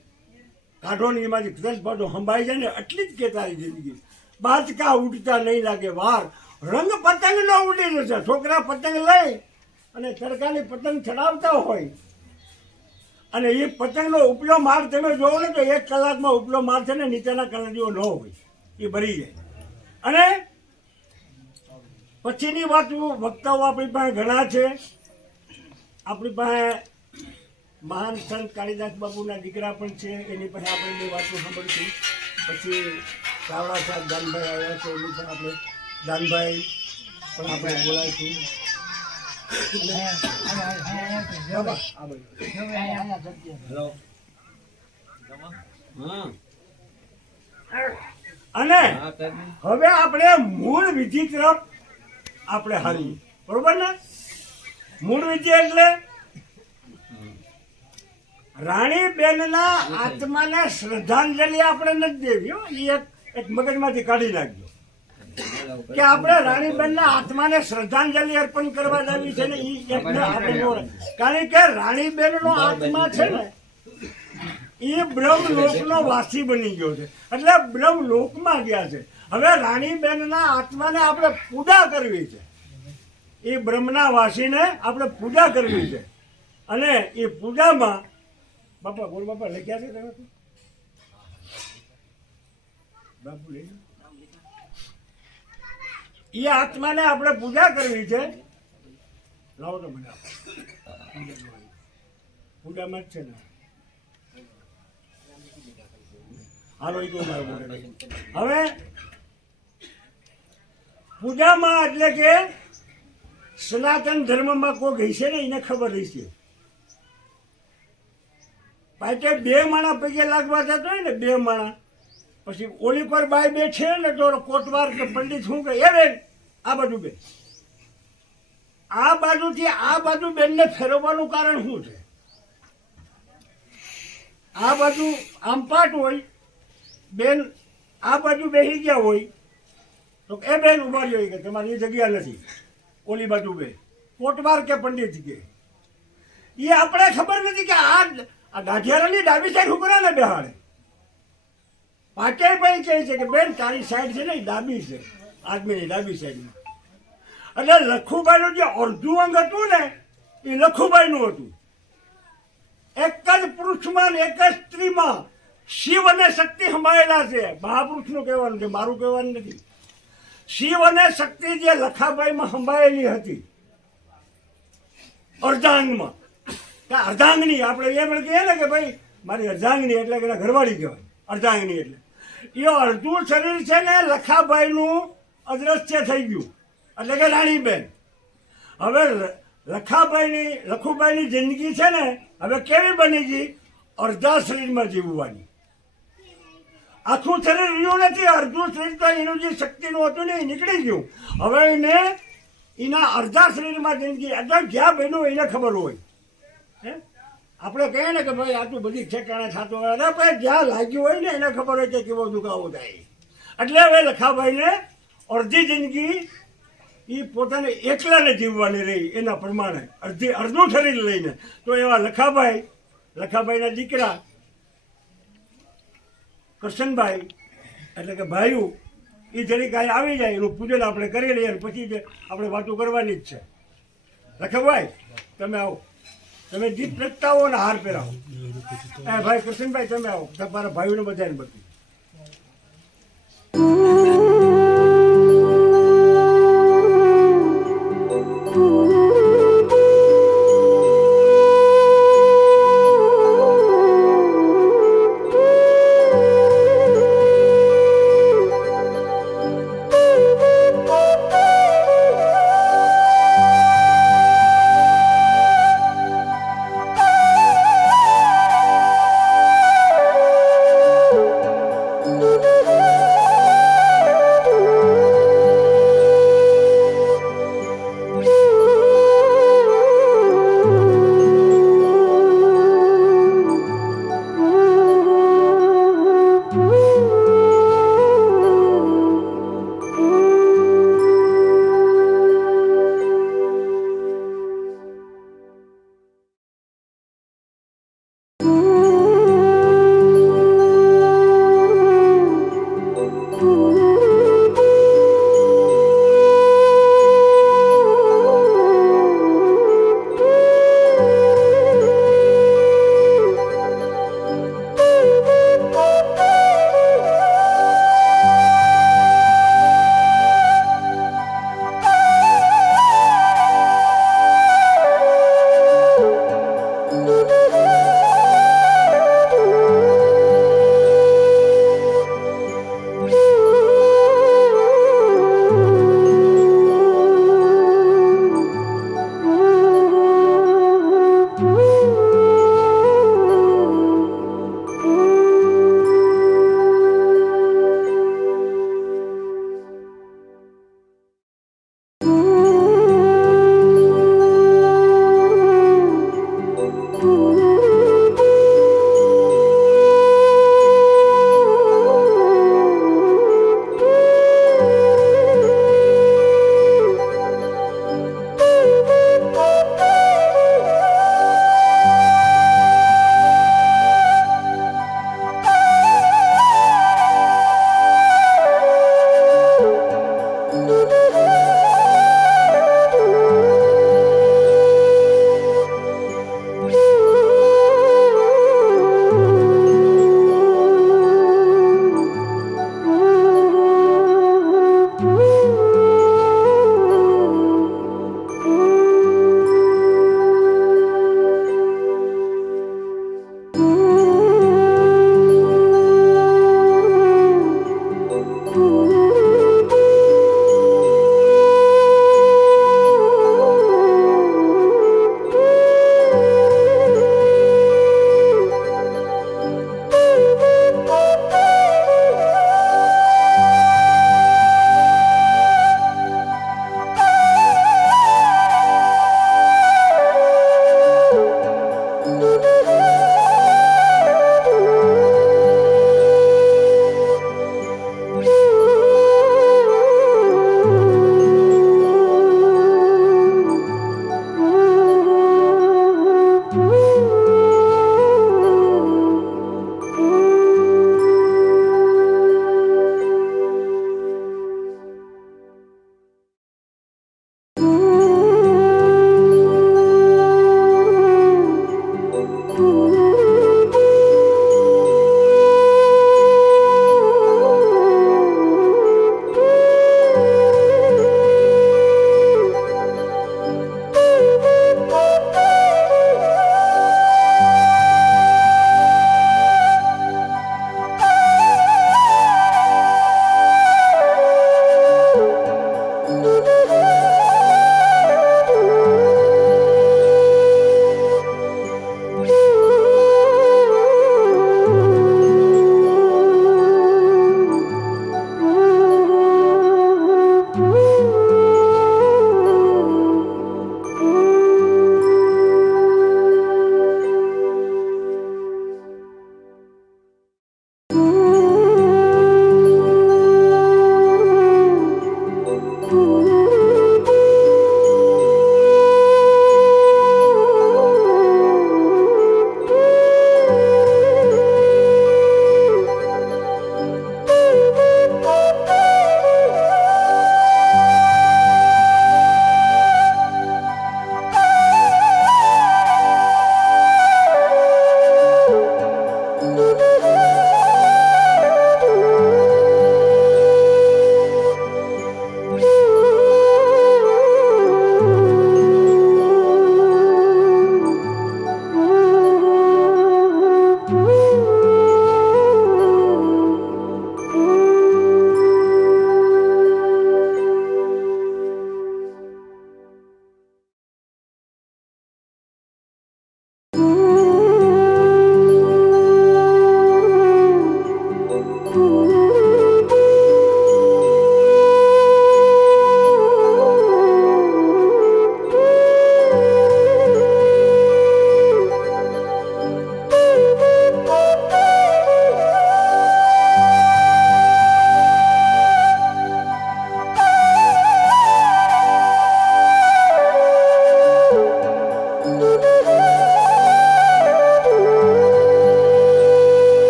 કાઢોની એમાંથી દસ બાજુ સંભાળી જાય ને એટલી જ કે તારી જિંદગી. બાચકા ઉડતા નહીં લાગે વાર. રંગ પતંગ ન ઉડી જશે. છોકરા પતંગ લઈ અને તડકાની પતંગ ચડાવતા હોય અને એ પતંગનો ઉપલો માર તમે જોવો ને તો 1 કલાકમાં ઉપલો માર છે ને નીચેના કલર જેવો ન હોય, એ ભરી જાય. અને પછીની વાતો વક્તાઓ આપણી પાસે ઘણા છે. આપણી પાસે મહાન સંત કાળીદાસ બાપુના દીકરા પણ છે, એની પાસે આપણે બે વાતો સાંભળીશું. પછી ચાવડા સાહેબ દાનભાઈ આવ્યા છે, એની પણ આપણે દાનભાઈ પણ આપણે બોલાવીશું. અને હવે આપણે મૂળ વિધિ તરફ આપણે હાલી. બરોબર ને? મૂળ વિધિ એટલે રાણીબેનના આત્માને શ્રદ્ધાંજલિ આપણે નથી દેવી. એ એક મગજમાંથી કાઢી નાખજો કે આપણે રાણીબેનના આત્માને શ્રદ્ધાંજલિ અર્પણ કરવા દેવી છે ને. કારણ કે રાણીબેનનો આત્મા છે ને એ બ્રહ્મલોકનો વાસી બની ગયો છે, એટલે બ્રહ્મલોકમાં ગયા છે. હવે રાણીબેનના આત્માને આપણે પૂજા કરવી છે. એ બ્રહ્મના વાસીને આપણે પૂજા કરવી છે. અને એ પૂજામાં બાપા ગોળ બાપા લખ્યા છે તમે બાપુ લઈ એ આત્માને આપણે પૂજા કરવી છે. લાવો તો મને પૂજામાં જ છે ને. હાલો એ તો હવે પૂજામાં એટલે કે સનાતન ધર્મમાં કોઈ હશે ને એને ખબર હશે. પાછે 2 માણા પગે લાગવા જતો હોય ને, 2 માણા પછી ઓલી પર બાય બેઠે ને તો કોટવાર કે પંડિત શું કહે, એ બેન આ બાજુ બેન, આ બાજુથી આ બાજુ બેનને ફેરવવાનું કારણ શું છે? આ બાજુ આમ પાટ હોય, બેન આ બાજુ બેસી ગયા હોય તો એ બેન ઉભા રહી કે તમારી જગ્યા નથી, ઓલી બાજુ બે કોટવાર કે પંડિત કે. એ આપણે ખબર નથી કે આ ગાંઠિયારાની ડાબી સાઈડ ઉભરા ને બેહાડે. પાટે ભાઈ કહે છે કે બેન તારી સાઈડ છે ને એ ડાબી છે, આદમીની ડાબી સાઈડમાં. એટલે લખુભાઈનું જે અડધું અંગ હતું ને એ લખુભાઈનું હતું. એક જ પુરુષમાં એક જ સ્ત્રીમાં શિવ અને શક્તિ સંભાળેલા છે. મહાપુરુષનું કહેવાનું છે, મારું કહેવાનું નથી. શિવ અને શક્તિ જે લખાભાઈમાં સંભાળેલી હતી અર્ધાંગમાં, અર્ધાંગની આપણે એમ કહીએ ને કે ભાઈ મારી અર્ધાંગની એટલે કે ઘરવાળી કહેવાય. અર્ધાંગની એટલે એ અડધું શરીર છે ને લખાભાઈનું અદ્રશ્ય થઈ ગયું, એટલે કે રાણીબેન. હવે લખુભાઈની જિંદગી છે ને હવે કેવી બની ગઈ? અડધા શરીરમાં જીવવાની. આખું શરીર રહ્યું નથી, અડધું શરીર તો એનું જે શક્તિનું હતું ને એ નીકળી ગયું. હવે એને એના અડધા શરીરમાં જિંદગી એટલે જ્યાં બન્યું એને ખબર હોય. હે આપણે કહીએ ને કે ભાઈ આટલું બધી ઠેકાણે થતું હોય, અરે ભાઈ જ્યાં લાગ્યું હોય ને એને ખબર હોય કે કેવો દુખાવો થાય. એટલે હવે લખાભાઈને અડધી જિંદગી એ પોતાને એકલાને જીવવાની રહી એના પ્રમાણે અડધું શરીર લઈને. તો એવા લખાભાઈના દીકરા કરશનભાઈ એટલે કે ભાઈઓ એ જરીક અહીં આવી જાય, એનું પૂજન આપણે કરી લઈએ અને પછી જ આપણે વાતો કરવાની જ છે. લખાભાઈ તમે આવો, તમે દીપ પ્રગટાવો અને હાર પહેરાવો. ભાઈ કરશનભાઈ તમે આવો, તમારા ભાઈઓને બધાને બધું.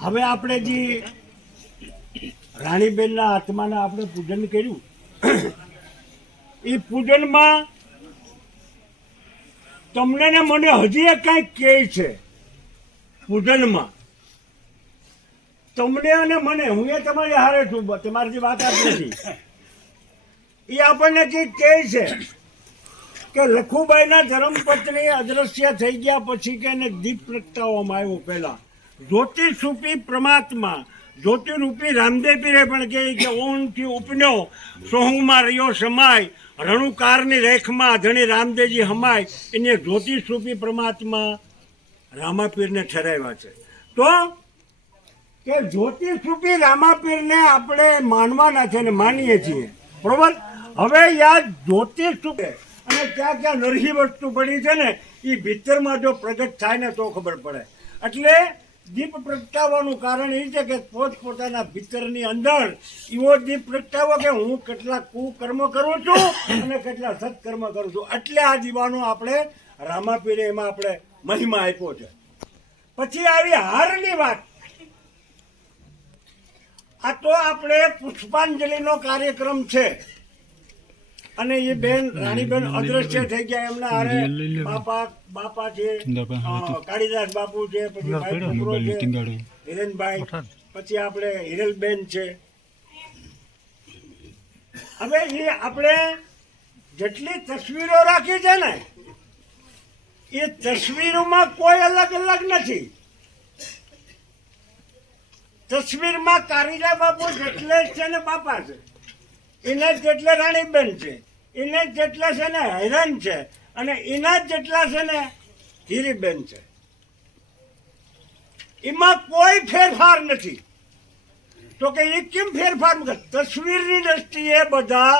હવે આપણે જે રાણીબેનના આત્માના આપણે પૂજન કર્યું એ પૂજનમાં તમને ને મને હજી કંઈક કહે છે પૂજનમાં તમને અને મને હું એ તમારી હારે છું તમારી વાત જ નથી એ આપણને જે કહે છે કે લખુબાઈના ધર્મપત્ની અદ્રશ્ય થઈ ગયા પછી કે એને દીપ પ્રગટાવવામાં આવ્યો પહેલા જ્યોતિષરૂપી પરમાત્મા જ્યોતિરૂપી રામદેવ પીરે પણ કહે કે ઓમથી ઉપન્યો સોહુમાં રહ્યો સમાય રણુકારની રેખમાં ધણી રામદેવજી હમાય એને જ્યોતિષરૂપી પરમાત્મા રામાપીરને ઠરાવ્યા છે તો કે જ્યોતિષરૂપી રામાપીરને આપણે માનવાના છે અને માનીએ છીએ બરોબર હવે યાદ જ્યોતિષરૂપે અને ક્યાં ક્યાં નરહી વસ્તુ પડી છે ને એ ભીતરમાં જો પ્રગટ થાય ને તો ખબર પડે એટલે દીપ પ્રગટાવવાનું કારણ એ છે કે પોતપોતાના ભીતરની અંદર એવો દીપ પ્રગટાવો કે હું કેટલા કુકર્મ કરું છું અને કેટલા સત્કર્મ કરું છું એટલે આ દીવાનો આપણે રામાપીરે એમાં આપણે મહિમા આપ્યો છે પછી આવી હારની વાત આ તો આપણે પુષ્પાંજલિનો કાર્યક્રમ છે અને એ બેન રાણીબેન અદ્રશ્ય થઈ ગયા એમના હારે બાપા છે કાળીદાસ બાપુ છે પછી ભાઈ છોકરો છે હિરેનભાઈ પછી આપણે હિરેલબેન છે હવે એ આપણે જેટલી તસવીરો રાખી છે ને એ તસવીરોમાં કોઈ અલગ અલગ નથી તસવીરમાં કાળીદાસ બાપુ જેટલે છે ને બાપા છે એને જેટલે રાણીબેન છે એને જેટલા છે ને હેરાન છે અને એના જેટલા છે ને હીરીબેન છે એમાં કોઈ ફેરફાર નથી તો કે એ કેમ ફેરફાર તસવીરની દ્રષ્ટિએ બધા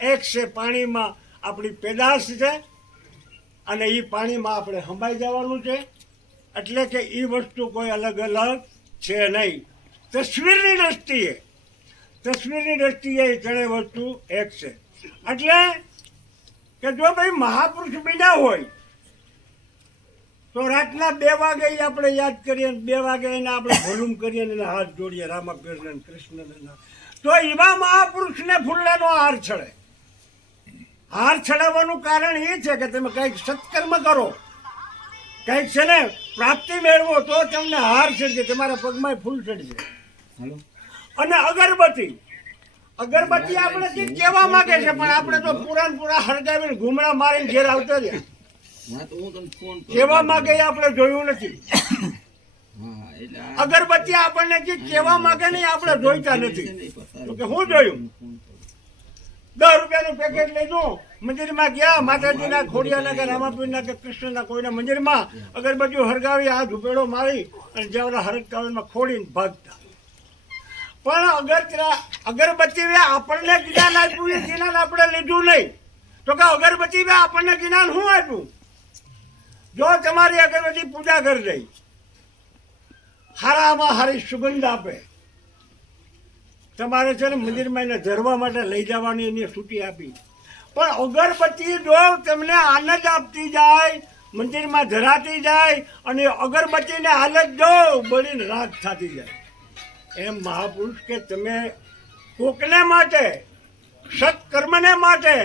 એક છે પાણીમાં આપણી પેદાશ છે અને એ પાણીમાં આપણે હંબાઈ જવાનું છે એટલે કે એ વસ્તુ કોઈ અલગ અલગ છે નહીં તસવીરની દ્રષ્ટિએ એ ત્રણેય વસ્તુ એક છે એટલે કે જો ભાઈ મહાપુરુષ બન્યા હોય તો રાતના 2 વાગે આપણે યાદ કરીએ 2 વાગે એને આપણે ભોલુમ કરીએ અને હાથ જોડીએ રામાપીરને કૃષ્ણને તો એવા મહાપુરુષને ફૂલેનો હાર ચડે હાર ચડાવવાનું કારણ એ છે કે તમે કંઈક સત્કર્મ કરો કંઈક છે ને પ્રાપ્તિ મેળવો તો તમને હાર ચડશે તમારા પગમાં ફૂલ ચડશે અને અગરબત્તી આપણે જે કહેવા માંગે છે પણ આપણે તો પૂરા હળગાવીને ઘૂમડા મારીને ઘેર આવતા રહ્યા કહેવા માંગે આપણે જોયું નથી અગરબત્તી આપણને જે કહેવા માંગે નહીં આપણે જોઈતા નથી તો કે હું જોયું 10 રૂપિયાનું પેકેટ લીધું મંદિરમાં ગયા માતાજીના ખોડિયાના કે રામાપીરના કે કૃષ્ણના કોઈના મંદિરમાં અગરબત્તીઓ હરગાવી હાથ ઉપેડો મારી અને જેવડા હરગાવીમાં ખોડીને ભાગતા પણ અગરબત્તી આપણને જ્ઞાન આપ્યું એ જ્ઞાન આપણે લીધું નહીં તો કે અગરબત્તી આપણને જ્ઞાન શું આપ્યું જો તમારી અગરબત્તી પૂજા કરી દઈ હારામાં હારી સુગંધ આપે તમારે છે ને મંદિરમાં એને ધરવા માટે લઈ જવાની એની છૂટી આપી પણ અગરબત્તી જો તમને આનંદ આપતી જાય મંદિરમાં ધરાતી જાય અને અગરબત્તીને હાલત જો બળીને રાખ થતી જાય એમ મહાપુરુષ કે તમે કોકને માટે સત્કર્મને માટે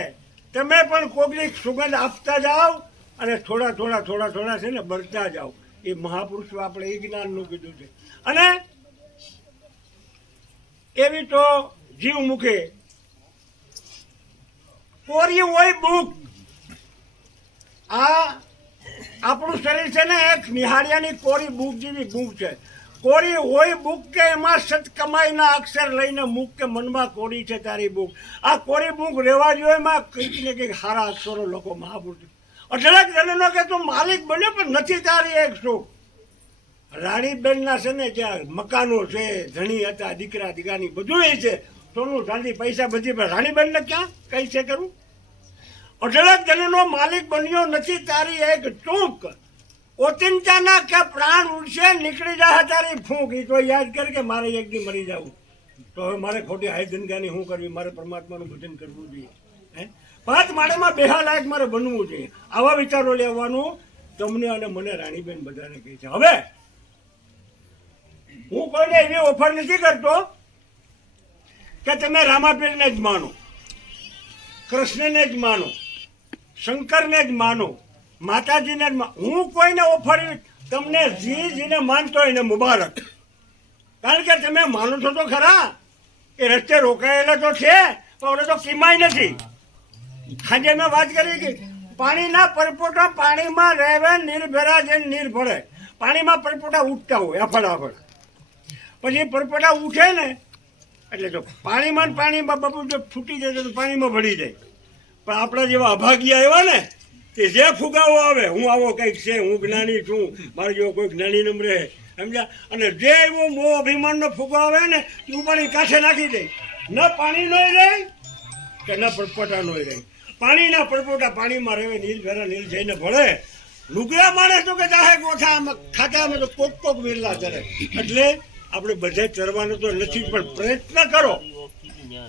તમે પણ કોકની સુગંધ આપતા જાઓ અને થોડા છે ને બળતા જાઓ એ મહાપુરુષ આપણે એ જ્ઞાનનું કીધું છે અને એવી તો જીવ મુખે કોરી હોય બુક આ આપણું શરીર છે ને એક નિહાળિયાની કોરી બુક જેવી બુક છે કોરી હોય બુક કે એમાં સતકમાઈના અક્ષર લઈને મૂક કે મનમાં કોરી છે તારી બુક આ કોરી બુક રહેવા જોઈએ એમાં કંઈક ને કંઈક સારા અક્ષરો લોકો મહાપુરુષ અઢળક જણનો કે તું માલિક બન્યો પણ નથી તારી એક સુખ રાણીબેનના છે ને જ્યાં મકાનો છે ધણી હતા દીકરા દીકરાની બધું એ છે સોનું ચાંદી પૈસા બધી પણ રાણીબેનને ક્યાં કઈ છે કરું અઢળક જણનો માલિક બન્યો નથી તારી એક ચૂક ઓચિંતાના કે પ્રાણ ઉડશે નીકળી જાય તારી ફૂંક એ તો યાદ કર કે મારે એક દી મરી જવું તો હવે મારે ખોટી હાયદનગાની શું કરવી મારે પરમાત્માનું ભજન કરવું જોઈએ હે 5 માળામાં બેહા લાયક મારે બનવું જોઈએ આવા વિચારો લેવાનું તમને અને મને રાણીબેન બધાને કહે છે હવે હું કોઈને એવી ઓફર નથી કરતો કે તમે રામાપીરને જ માનો, કૃષ્ણને જ માનો, શંકરને જ માનો, માતાજીને જ માનો. હું કોઈને ઓફર તમને જેને માનતો હોય એને મુબારક. કારણ કે તમે માનો છો તો ખરા, એ રસ્તે રોકાયેલા તો છે પણ ઓને તો કિમાય નથી. આજે મેં વાત કરી કે પાણીના પરપોટા પાણીમાં રહેવે નિર્ભરા જેને નીર પડે. પાણીમાં પરપોટા ઉઠતા હોય અફડાફડ, પછી પરપોટા ઉઠે ને એટલે તો પાણીમાં બાપુ જો ફૂટી જાય તો પાણીમાં ભળી જાય. પણ આપણા જેવા અભાગ્યા એવા ને કે જે ફુગાવો આવે, હું આવો કંઈક છે, હું જ્ઞાની છું, મારો જેવો કોઈ જ્ઞાની નમ રહે, સમજ્યા? અને જે એવો મોહ અભિમાનનો ફુગો આવે ને એ પાણી કાંઠે નાખી દે. ન પાણી નોય રહે કે ન પરપોટા નોય રહે. પાણીના પરપોટા પાણીમાં રહે, નીર ભેરા નીર જઈને ભળે. લુગડા માણસ તો કે ચાહે ગોઠા ખાતામાં તો કોક વેરલા કરે. એટલે આપણે બધા તરવાનું તો નથી, પણ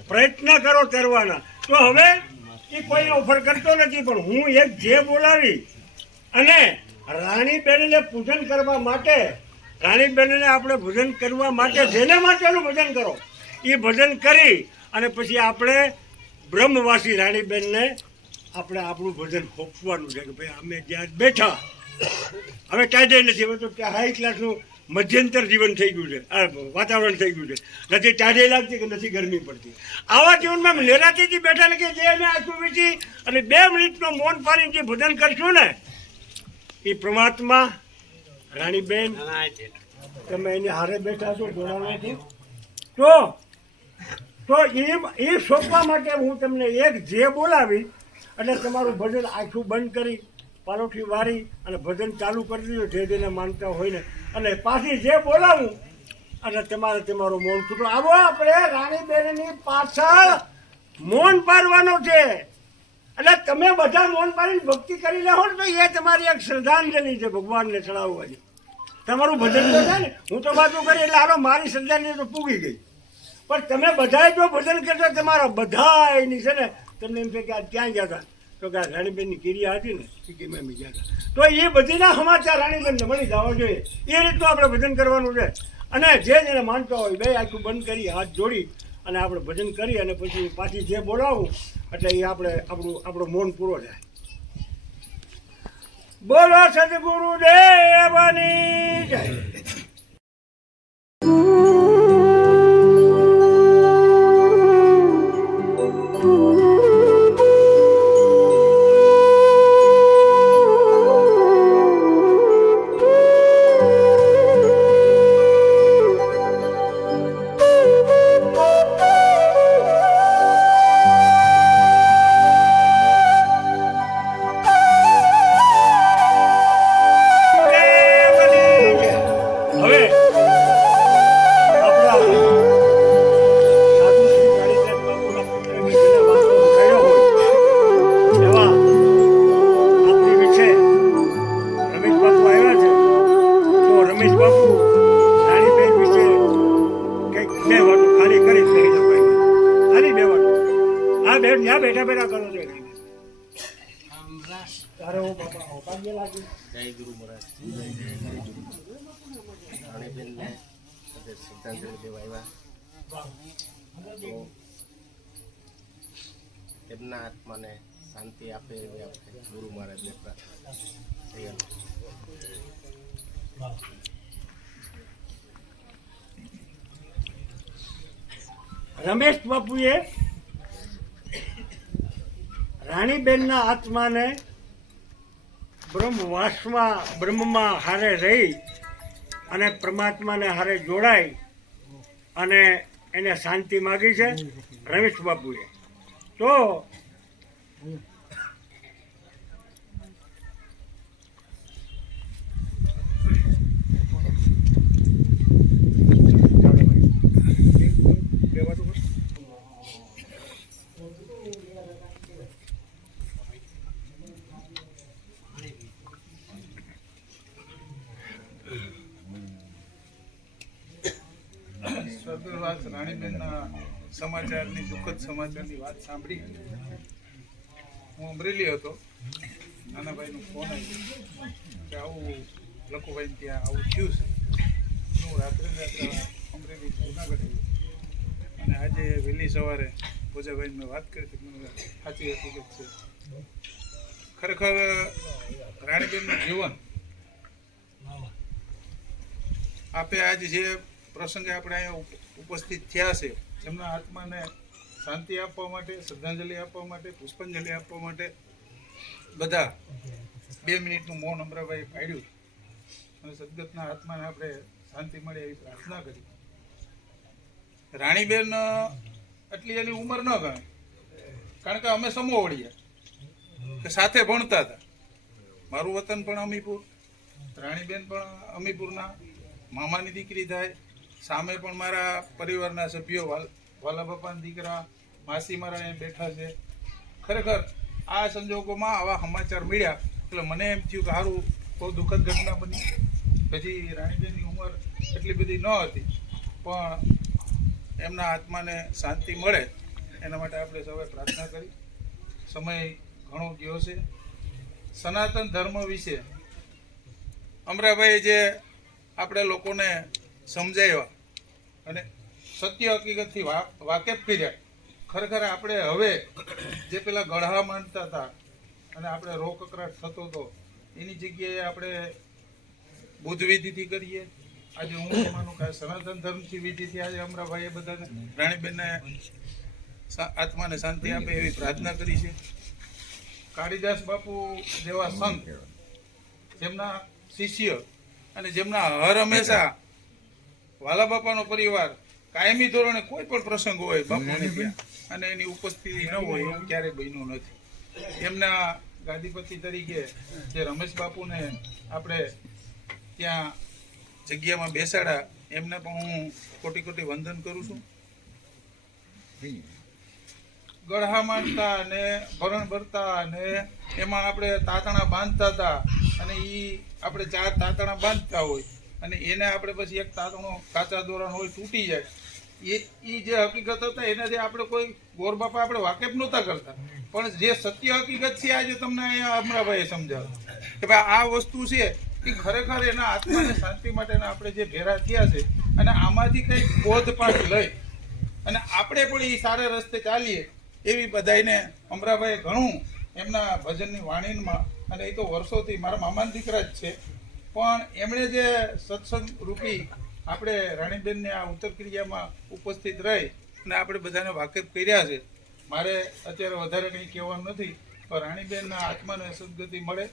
પ્રયત્ન કરો તરવાના. તો હવે એ કોઈ ઓફર કરતો નથી, પણ હું એક જે બોલાવી અને રાણીબેનને પૂજન કરવા માટે, રાણીબેનને આપણે ભજન કરવા માટે જેને માટેનું ભજન કરો એ ભજન કરી અને પછી આપણે બ્રહ્મવાસી રાણીબેનને આપણે આપણું ભજન હોપવાનું છે કે ભાઈ અમે જ્યાં બેઠા હવે કાંઈ નથી. હવે તો હાઈ ક્લાસનું મધ્યંતર જીવન થઈ ગયું છે, આ વાતાવરણ થઈ ગયું છે. નથી ટાઢે લાગતી કે નથી ગરમી પડતી. આવા જીવનમાં લેરાતીથી બેઠા ને કે જે અમે આંખું વીંચી અને 2 મિનિટનો મૌન પાડીને જે ભજન કરશું ને એ પરમાત્મા રાણીબેન તમે એની હારે બેઠા છો જોડાવાથી તો એ સોંપવા માટે હું તમને એક જે બોલાવી એટલે તમારું ભજન આંખું બંધ કરી પાલોઠી વારી અને ભજન ચાલુ કરી દીધું જે જેને માનતા હોય ને. અને પાછી જે બોલાવું અને તમારું મૌન છૂટો. આવો આપણે રાણીબેનની પાછળ મૌન પાડવાનો છે. એટલે તમે બધા મૌન પાડીને ભક્તિ કરી લેવો ને તો એ તમારી એક શ્રદ્ધાંજલિ છે ભગવાનને ચડાવવાની. તમારું ભજન તો છે ને, હું તો વાતો કરી એટલે હાલો મારી શ્રદ્ધાંજલિ તો પૂગી ગઈ. પણ તમે બધાએ જો ભજન કરશો તમારા બધા એની છે ને તમને એમ છે કે આ ક્યાં ગયા હતા તો કે આ રાણીબેનની કિરિયા હતી ને એ મેં ગયા હતા. તો એ બધીના સમાચાર રાણીબેનને મળી જવા જોઈએ. એ રીતનું આપણે ભજન કરવાનું છે. અને જેને માનતો હોય બે આખું બંધ કરી હાથ જોડી અને આપણે ભજન કરી અને પછી પાછી જે બોલાવું એટલે એ આપણો મૌન પૂરો થાય. બોલો સદગુરુદેવની જય. બેઠા બેઠા કરો છો તારે ઓ બાપા હોકાજે લાગી. જય ગુરુ મહારાજ. રાણીબેનને શ્રદ્ધાંજલિ દેવા આવ્યા તો એમના આત્માને શાંતિ આપે એવી આપણે ગુરુ મહારાજને પ્રાર્થના. રમેશ બાપુએ રાણીબેનના આત્માને બ્રહ્મમાં હારે રહી અને પરમાત્માને હારે જોડાઈ અને એને શાંતિ માગી છે રમેશ બાપુએ. તો સ્વર્ગવાસ રાણીબેનના સમાચારની દુઃખદ સમાચારની વાત સાંભળી. હું અમરેલી હતો, નાનાભાઈનો ફોન આવ્યો કે આવું લખુભાઈ ત્યાં આવું થયું છે. હું રાત્રે અમરેલી જુનાગઢ આવ્યો અને આજે વહેલી સવારે પૂજાભાઈ મેં વાત કરી હતી મને સાચી હકીકત છે. ખરેખર રાણીબેનનું જીવન આપે આજ જે પ્રસંગે આપણે અહીંયા ઉપસ્થિત થયા છે એમના આત્માને શાંતિ આપવા માટે, શ્રદ્ધાંજલિ આપવા માટે, પુષ્પાંજલિ આપવા માટે બધા 2 મિનિટનું મૌન અમરાભાઈ પાડ્યું અને સદગતના આત્માને આપણે શાંતિ મળે એવી પ્રાર્થના કરી. રાણીબેન એટલી એની ઉંમર ન ગણાય, કારણ કે અમે સમોવડિયા કે સાથે ભણતા હતા. મારું વતન પણ અમીપુર, રાણીબેન પણ અમીપુરના મામાની દીકરી થાય. સામે પણ મારા પરિવારના સભ્યો, વાલા બાપાના દીકરા, માસી મારા અહીંયા બેઠા છે. ખરેખર આ સંજોગોમાં આવા સમાચાર મળ્યા એટલે મને એમ થયું કે સારું, બહુ દુઃખદ ઘટના બની. પછી રાણીબેનની ઉંમર એટલી બધી ન હતી, પણ એમના આત્માને શાંતિ મળે એના માટે આપણે સૌએ પ્રાર્થના કરી. સમય ઘણો ગયો છે. સનાતન ધર્મ વિશે અમરાભાઈ જે આપણે લોકોને સમજાવ્યા અને સત્ય હકીકતથી વાકેફ કર્યા. ખરેખર આપણે હવે જે પેલા ગળહા માનતા હતા અને આપણે રો કકરાટ થતો હતો એની જગ્યાએ આપણે બુદ્ધ વિધિથી કરીએ. આજે હું માનું કે સનાતન ધર્મથી વિધિથી આજે અમરાભાઈએ બધાને રાણીબેનને આત્માને શાંતિ આપે એવી પ્રાર્થના કરી છે. કાળીદાસ બાપુ જેવા સંત, જેમના શિષ્ય અને જેમના હર હંમેશા વાલા બાપાનો પરિવાર કાયમી ધોરણે કોઈ પણ પ્રસંગ હોય બાપુને ત્યાં અને એની ઉપસ્થિતિ ન હોય એવું ક્યારેય બન્યું નથી. એમના ગાદીપતિ તરીકે જે રમેશ બાપુને આપણે ત્યાં જગ્યામાં બેસાડા એમને પણ હું કોટી કોટી વંદન કરું છું. ગળહા માંડતા અને ભરણ ભરતા અને એમાં આપણે તાતણા બાંધતા હતા અને એ આપણે 4 તાતણા બાંધતા હોય અને એને આપણે પછી એક તાતણો કાચા દોરાનો હોય તૂટી જાય, એ જે હકીકત હતા એનાથી આપણે કોઈ ગોર બાપા આપણે વાકેફ નહોતા કરતા. પણ જે સત્ય હકીકત છે આજે તમને અહીંયા અમરાભાઈએ સમજાવે કે ભાઈ આ વસ્તુ છે એ ખરેખર એના આત્માને શાંતિ માટેના આપણે જે ભેરા થયા છે અને આમાંથી કંઈક બોધપાઠ લઈ અને આપણે પણ એ સારા રસ્તે ચાલીએ એવી બધાને અમરાભાઈએ ઘણું એમના ભજનની વાણીમાં, અને એ તો વર્ષોથી મારા મામાના દીકરા જ છે, પણ એમણે જે સત્સંગ રૂપી આપણે રાણીબેનને આ ઉત્તર ક્રિયામાં ઉપસ્થિત રહી અને આપણે બધાને વાકેફ કર્યા છે. મારે અત્યારે વધારે કંઈ કહેવાનું નથી, પણ રાણીબેનના આત્માને સદગતિ મળે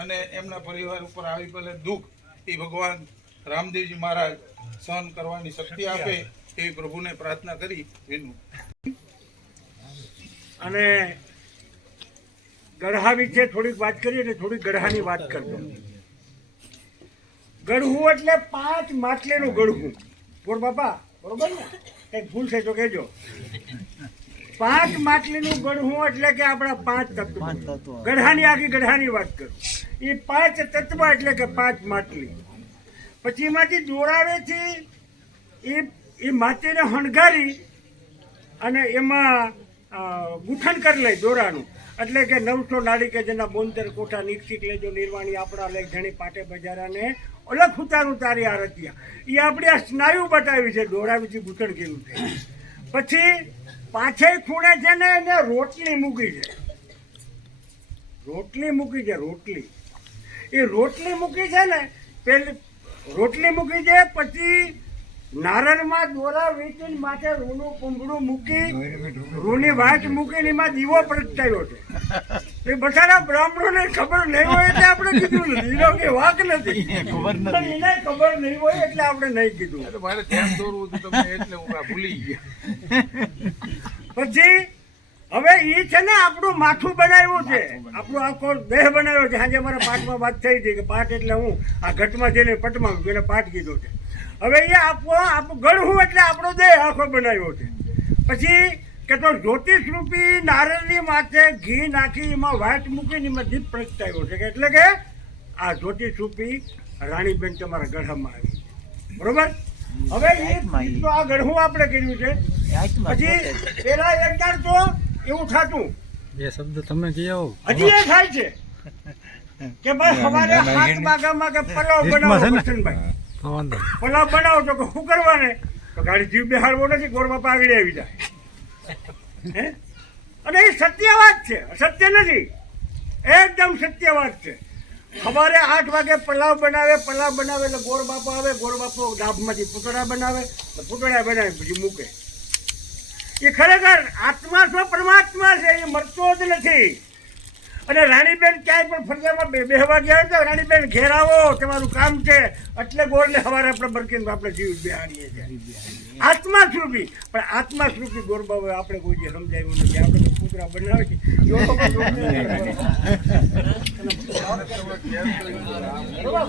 અને એમના પરિવાર ઉપર આવી પહેલે દુઃખ એ ભગવાન રામદેવજી મહારાજ સહન કરવાની શક્તિ આપે એવી પ્રભુને પ્રાર્થના કરી વિનું. અને ગઢા વિશે થોડીક વાત કરીએ ને થોડીક ગઢાની વાત કરજો. ગઢવું એટલે 5 માટલીનું ગઢવું. બોલ બાપા, બરોબર ને? કંઈક ભૂલ છે તો કહેજો. 5 માટલીનું ગઢવું એટલે કે આપણા 5 તત્વ. ગઢાની આખી ગઢાની વાત કરું. એ 5 તત્વ એટલે કે 5 માટલી. પછી એમાંથી દોરાવેથી એ માટીને હણગારી અને એમાં ગૂંથણ કરી લે દોરાનું. એટલે કે 900 નાળી કે જેના 72 કોઠા નિશ્ચિત લેજો નિર્વાણી આપણા લઈ ઘણી પાટે બજારાને અલગ ઉતારું તારી આરતિયા. એ આપણી આ સ્નાયુ બતાવી છે, દોરાવીથી ગૂંથણ કર્યું છે. પછી પાછળ ખૂણે છે ને એને રોટલી મૂકી છે. રોટલી મૂકી છે, રોટલી. એ રોટલી મૂકી છે ને, પેલી રોટલી મૂકી છે. પછી નારળમાં દોરા વેચીને માથે રૂનું કુંભળું મૂકી રૂની વાટ મૂકીને એમાં દીવો પ્રગટાવ્યો છે. એ બધાના બ્રાહ્મણોને ખબર નહીં હોય એટલે આપણે કીધું નથી. એનો કે વાંક નથી, પણ એને ખબર નહીં હોય એટલે આપણે નહીં કીધું. મારે ધ્યાન દોરવું હતું તમને એટલે હું ભૂલી ગયા. પછી હવે એ છે ને આપણું માથું બનાવ્યું છે, આપણો આખો દેહ બનાવ્યો છે. આજે અમારા પાઠમાં વાત થઈ હતી કે પાઠ એટલે હું આ ઘટમાં જઈને પટમાં એને પાઠ કીધો છે. હવે એ આપણું ગળહું એટલે આપણો દેહ આખો બનાવ્યો છે. પછી કે તો જ્યોતિષ રૂપી નારળની માથે ઘી નાખી એમાં વાટ મૂકીને એમાં દીપ પ્રગટાવ્યો છે. એટલે કે આ જ્યોતિષ રૂપી રાણીબેન તમારા ગઢામાં આવી, બરોબર? હવે એ તો આ ગઢું આપણે કર્યું છે. પછી પેલા એકવાર તો એવું થતું, 2 શબ્દ તમે કહો. હજી એ થાય છે કે ભાઈ સવારે 7 વાગ્યામાં કે પલાવ બનાવો વસંતભાઈ, વાંધો નહીં. પલાવ બનાવો તો કે શું કરવાને તો ગાડી જીવ બેહાડવો નથી, ગોર બાપા આગળ આવી જાય. હે? અને એ સત્ય વાત છે, સત્ય નથી, એકદમ સત્ય વાત છે. સવારે 8 વાગે પલાવ બનાવે એટલે ગોર બાપો આવે, ગોર બાપો ડાબમાંથી પૂતળા બનાવે, પૂતળા બનાવી પછી મૂકે. એ ખરેખર આત્મા સ્વ પરમાત્મા છે, એ મરતો જ નથી. અને રાણીબેન ક્યાંય પણ ફરજામાં બેહવા ગયા હોય તો રાણીબેન ઘેર આવો, તમારું કામ છે, એટલે ગોરને સવારે આપણે બરકીને આપણે જીવ બેહાડીએ છીએ આત્મા સ્વરૂપી. પણ આત્મા સ્વરૂપી ગોર બાબા આપણે કોઈ જે સમજાવ્યું નથી, આપણે તો પૂતળા બનાવે છે.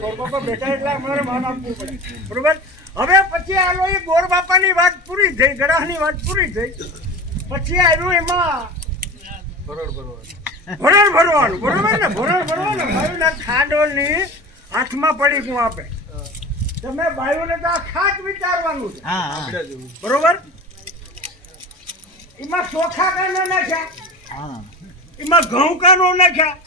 ગોર બાપા બેઠા એટલે અમારે માન આપવું પડે, બરોબર. હવે પછી આલો એ ગોર બાપાની વાત પૂરી થઈ, ગળાની વાત પૂરી થઈ, પછી આવ્યું એમાં ભરણ ભરવાનું, બરોબર ને? ભરણ ભરવાનું બાયુના ખાંડોની હાથમાં પડી હું આપે, તમે બાયુને તો આ ખાટ વિચારવાનું છે, બરોબર. એમાં ચોખા કાનો નાખ્યા, એમાં ઘઉં કાનો નાખ્યા,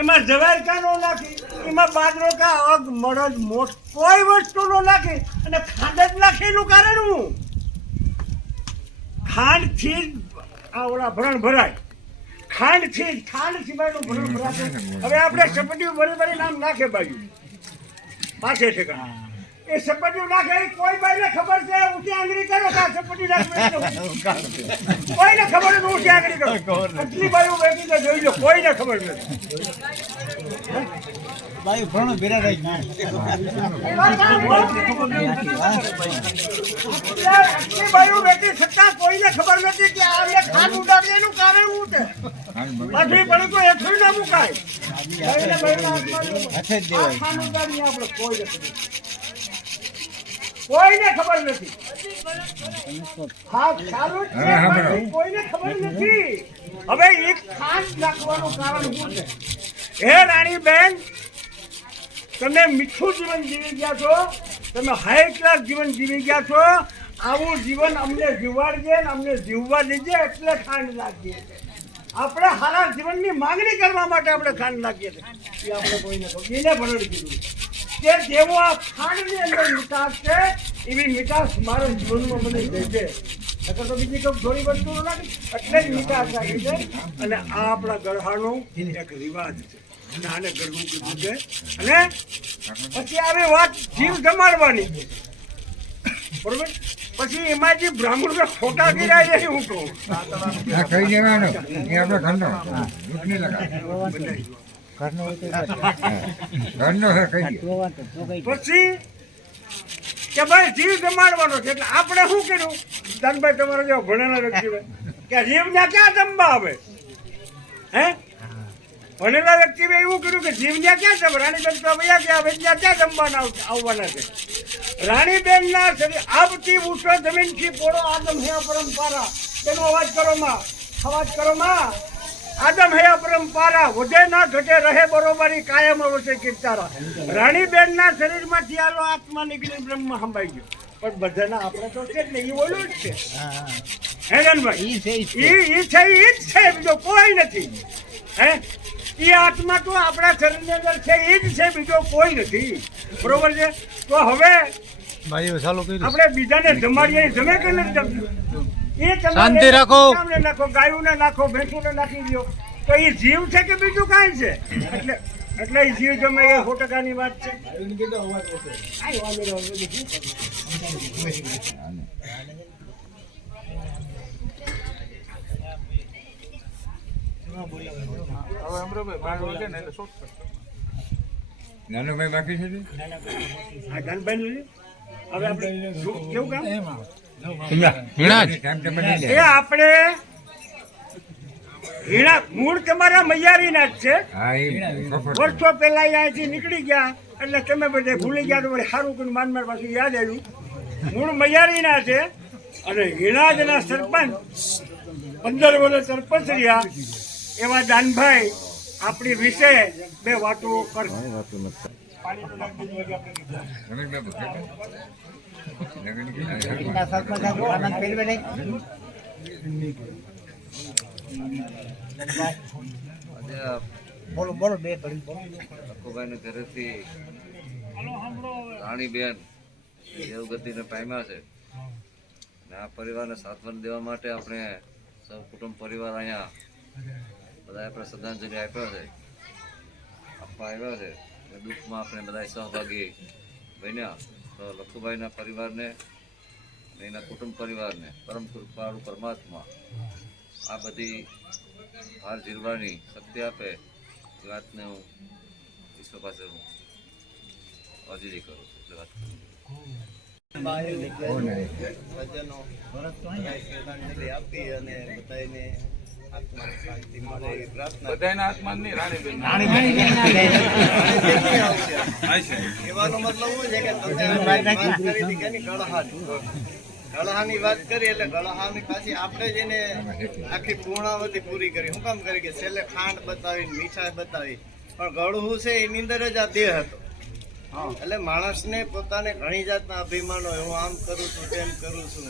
એમાં જવાર કાનો નાખી, એમાં બાજરો કા અગ મરદ મોટ કોઈ વસ્તુ નો નાખી અને ખાંડ જ નાખીનું કારણ હું ખાંડ થી આ ઓલા ભરણ ભરાય, ખાંડ સિવાયનું ભરણ ભરાશે. હવે આપણે સપટીયું ભરી નામ નાખે બાજુ પાસે ઠેકાણ, એ સપટીયું નાખે કોઈ બાઈને ખબર છે ઊંચી આંગળી કરો કે સપટી નાખે, કોઈને ખબર નથી ઊંચી આંગળી કરો. આટલી બાજુ બેઠી તો જોઈ લો, કોઈને ખબર નથી. ભાઈ ભણો ભેરા રહી આટલી બાજુ બેઠી છતાં કોઈને ખબર નથી કે આને ખાંડ ઉડાડી એનું કારણ શું છે. પાછી પણ કોઈ હેઠળ ના મુકાય, કોઈને ખબર નથી. હા, ચાલુ જ છે, કોઈને ખબર નથી. હવે એક ખાંડ નાખવાનું કારણ શું છે? હે રાણીબેન, તમે મીઠું જીવન જીવી ગયા છો, તમે હાઈ ક્લાસ જીવન જીવી ગયા છો. આવું જીવન અમને જીવાડજે ને અમને જીવવા દીજે, એટલે ખાંડ નાખીએ છીએ. આપણે સારા જીવનની માંગણી કરવા માટે આપણે ખાંડ નાખીએ છીએ. એ આપણે કોઈને એને ભરણ કીધું કે જેવો આ ખાંડની અંદર મીઠાશ છે એવી મીઠાશ મારા જીવનમાં મને દેજે. નકર તો બીજી કોઈ થોડી વસ્તુ નાખી એટલે જ મીઠાશ રાખી છે. અને આ આપણા ગરહાનો એક રિવાજ છે, આને ગરબું કીધું છે. અને પછી આવી વાત જીવ જમાડવાની, બરોબર. પછી એમાં જે બ્રાહ્મણ ખોટા કર્યા છે હું કહું કહી દેવાનો એ આપણે ઘરનો દૂધ નહીં લગાવે ઘરનો છે કહી દે. પછી કે ભાઈ જીવ જમાડવાનો છે એટલે આપણે શું કર્યું દાનભાઈ તમારા જેવા ભણેલા વ્યક્તિ કે જીવને ક્યાં જમવા આવે? હે, ભણેલા વ્યક્તિએ એવું કર્યું કે જીવને ક્યાં જમવા? રાણીબેન તો વયા ગયા, વૈદ્યા ક્યાં જમવાના આવવાના છે? રાણીબેનના શરીર આપતી ઊંચો જમીનથી પોળો આદમ હે પરંપરા, તેનો અવાજ કરો માં આદમ હે પરંપરા, વધે ના ઘટે રહે બરોબરી, કાયમ અવશ્ય કીર્તારા. રાણીબેનના શરીરમાંથી આલો આત્મા નીકળી બ્રહ્મ સંભાઈ ગયો. પણ બધાના આપણે તો છે જ ને, એ ઓલું જ છે. હે જનભાઈ, ઈ છે, બીજો કોઈ નથી. હે, એ આત્મા તો આપણા શરીરની અંદર છે, એ જ છે, બીજો કોઈ નથી. બરોબર છે. તો હવે ભાઈઓ ચાલુ કર્યું. આપણે બીજાને જમાડીએ, જમે કે નથી જમતું? એ શાંતિ રાખો. નાખો, ગાયોને નાખો, ભેંસોને નાખી દો, તો એ જીવ છે કે બીજું કાંઈ છે? એટલે એ જીવ જમે એ 100%ની વાત છે. હવે અમરોભાઈ 12 વાગે ને એટલે શોર્ટ કરતો. નાનો ભાઈ બાકી છે આ ગાનભાઈ હવે આપણે કેવું કામ ટાઈમ ટેબલ નહીં એ આપણે હીણા મૂળ તમારા મૈયારીના જ છે. હા એ વર્ષો પહેલા અહીંયાથી નીકળી ગયા એટલે તમે બધે ભૂલી ગયા તો વળી સારું કરીને માનમાર પાછું યાદ આવ્યું. મૂળ મૈયારીના છે અને હિણાજના સરપંચ 15 વર્ષ સરપંચ રહ્યા એવા દાનભાઈ આપણી વિશે 2 વાતો કરશે. પાણીનું નામ બીજું વાગે આપણે કીધું. બોલો બોલો બે ઘડી અક્કુભાઈના ઘરેથી રાણીબેન દેવગતિને પામ્યા છે અને આ પરિવારને સાંત્વન દેવા માટે આપણે સૌ કુટુંબ પરિવાર અહીંયા બધા આપણે શ્રદ્ધાંજલિ આપ્યા છે આપવા આવ્યા છે અને દુઃખમાં આપણે બધા સહભાગી બન્યા તો લખુભાઈના પરિવારને અને એના કુટુંબ પરિવારને પરમ કૃપાળુ પરમાત્મા આ બધી ભાર ઝીલવાની શક્તિ આપે એ વાતને હું ઈશ્વર પાસે હું અજીરી કરું છું એટલે વાત કરું વચનો શ્રદ્ધાંજલિ આપી અને બધાને આત્માને શાંતિ મળે એવી પ્રાર્થના. બધાના આત્માની રાણીબેન કહેવાનો મતલબ શું છે કે તમે વાત કરી હતી કે નહીં, ગળહાની વાત કરી એટલે ગળહાની પાછી આપણે જ એને આખી પૂર્ણાવતી પૂરી કરી. શું કામ કરી કે છેલ્લે ખાંડ બતાવી, મીઠાઈ બતાવી, પણ ગળું શું છે એની અંદર જ આ દેહ હતો. એટલે માણસને પોતાને ઘણી જાતના અભિમાનો હોય, હું આમ કરું છું, તેમ કરું છું,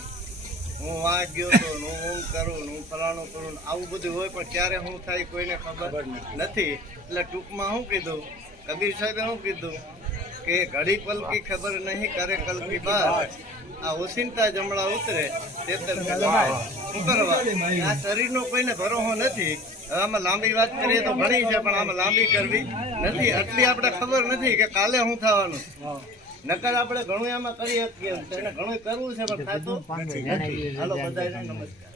હું આ ગયો તો, હું કરું, હું ફલાણું કરું, આવું બધું હોય. પણ ક્યારે શું થાય કોઈને ખબર નથી. એટલે ટૂંકમાં શું કીધું કબીર સાહેબે, શું કીધું કે ઘડી પલકી ખબર નહીં કરે કલકી બાર, આ ઓસિંતા જમણા ઉતરે તેતર શું કરવા. આ શરીરનો કોઈને ભરોસો નથી. હવે આમાં લાંબી વાત કરીએ તો ઘણી છે, પણ આમાં લાંબી કરવી નથી. આટલી આપણે ખબર નથી કે કાલે શું થવાનું. નકર આપણે ઘણું આમાં કરી શકીએ, એને ઘણું કરવું છે પણ થતું નથી. હાલો બધાને નમસ્કાર.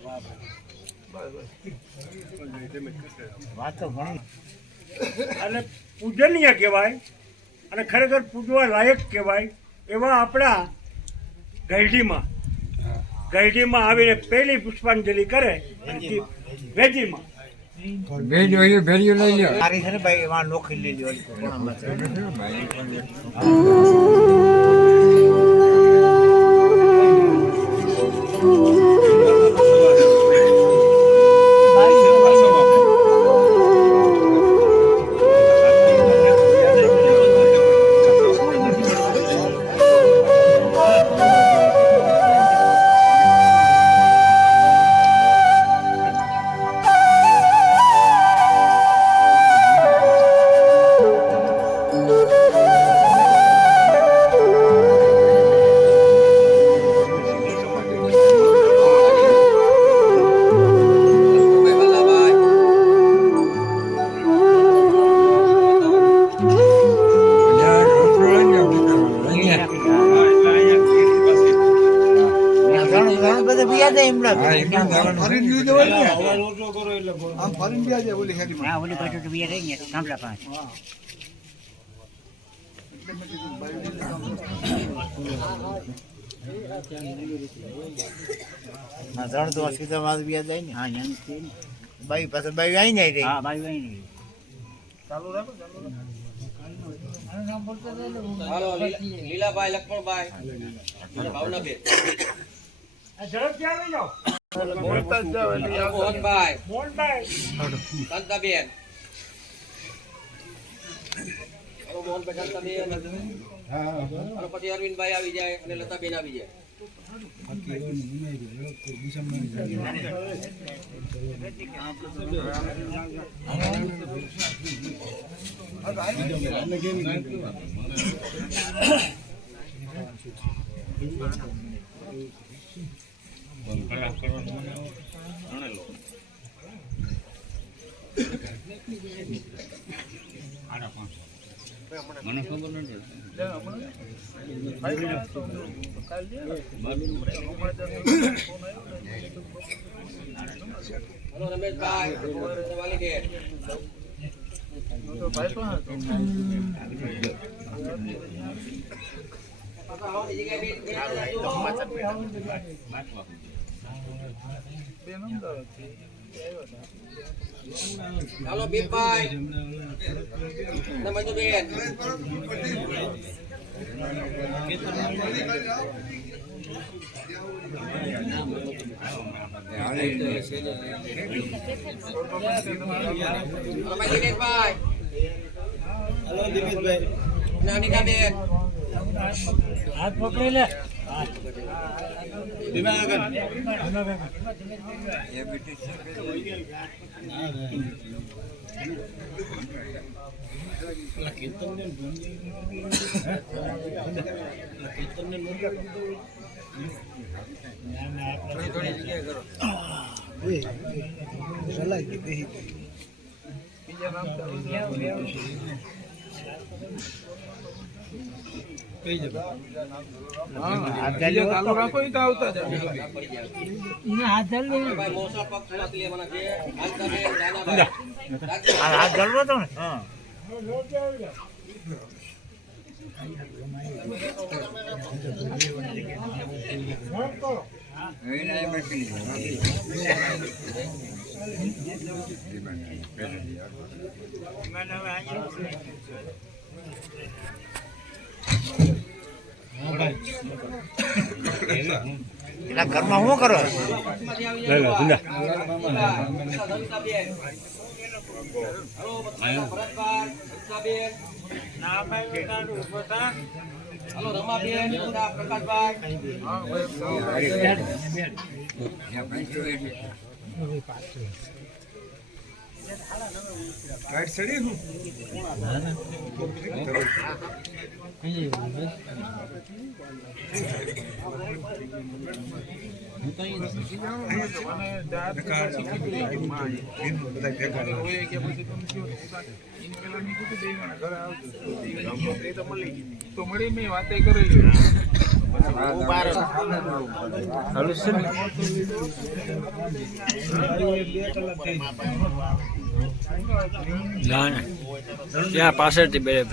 અને પૂજનીય કહેવાય અને ખરેખર પૂજવા લાયક કહેવાય એવા આપણા ગઢીમાં આવીને પહેલી પુષ્પાંજલિ કરે વેજીમાં. ભેજો એ ભેજો લઈ લ્યો. મારી છે ને ભાઈ એમાં નોખી લઈ લ્યો. ત્રણ તો હોસ્પિટલ માં વ્યાજ જાય ને. હા, બાઈ પાસે બાઈ આવી જાય. હા, બાઈ આવી નહીં. લીલાભાઈ લક્ષ્મણભાઈ ભાવનાબેન ઝડપથી આવી જાઓ. મોહનભાઈ મોહનભાઈ કાંતાબેન મોહનભાઈ કાંતાબેન અને પછી અરવિંદભાઈ આવી જાય અને લતાબેન આવી જાય. મને ખબર નથી. હલો રમેશભાઈ વાલીબેન હાલો બીરભાઈ મંજુબેન હલો દિનેશભાઈ. નાનીકાબેન હાથ પકડી લે ચાલુ રાખો ઈ તો આવતા જ હાથ જલવો તો ને એના ઘરમાં શું કરો તો મળી મેં વાતે કરેલી ના ના ત્યાં પાછળથી બે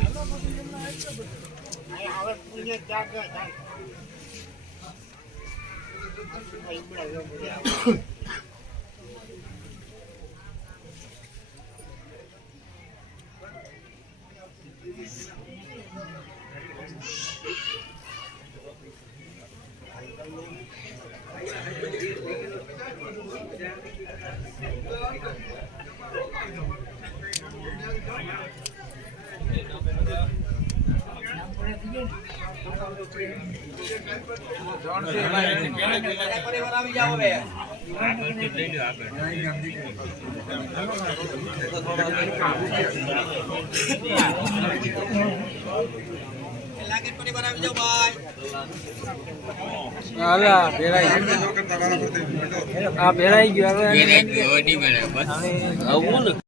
ભેરાઈ ગયો હવે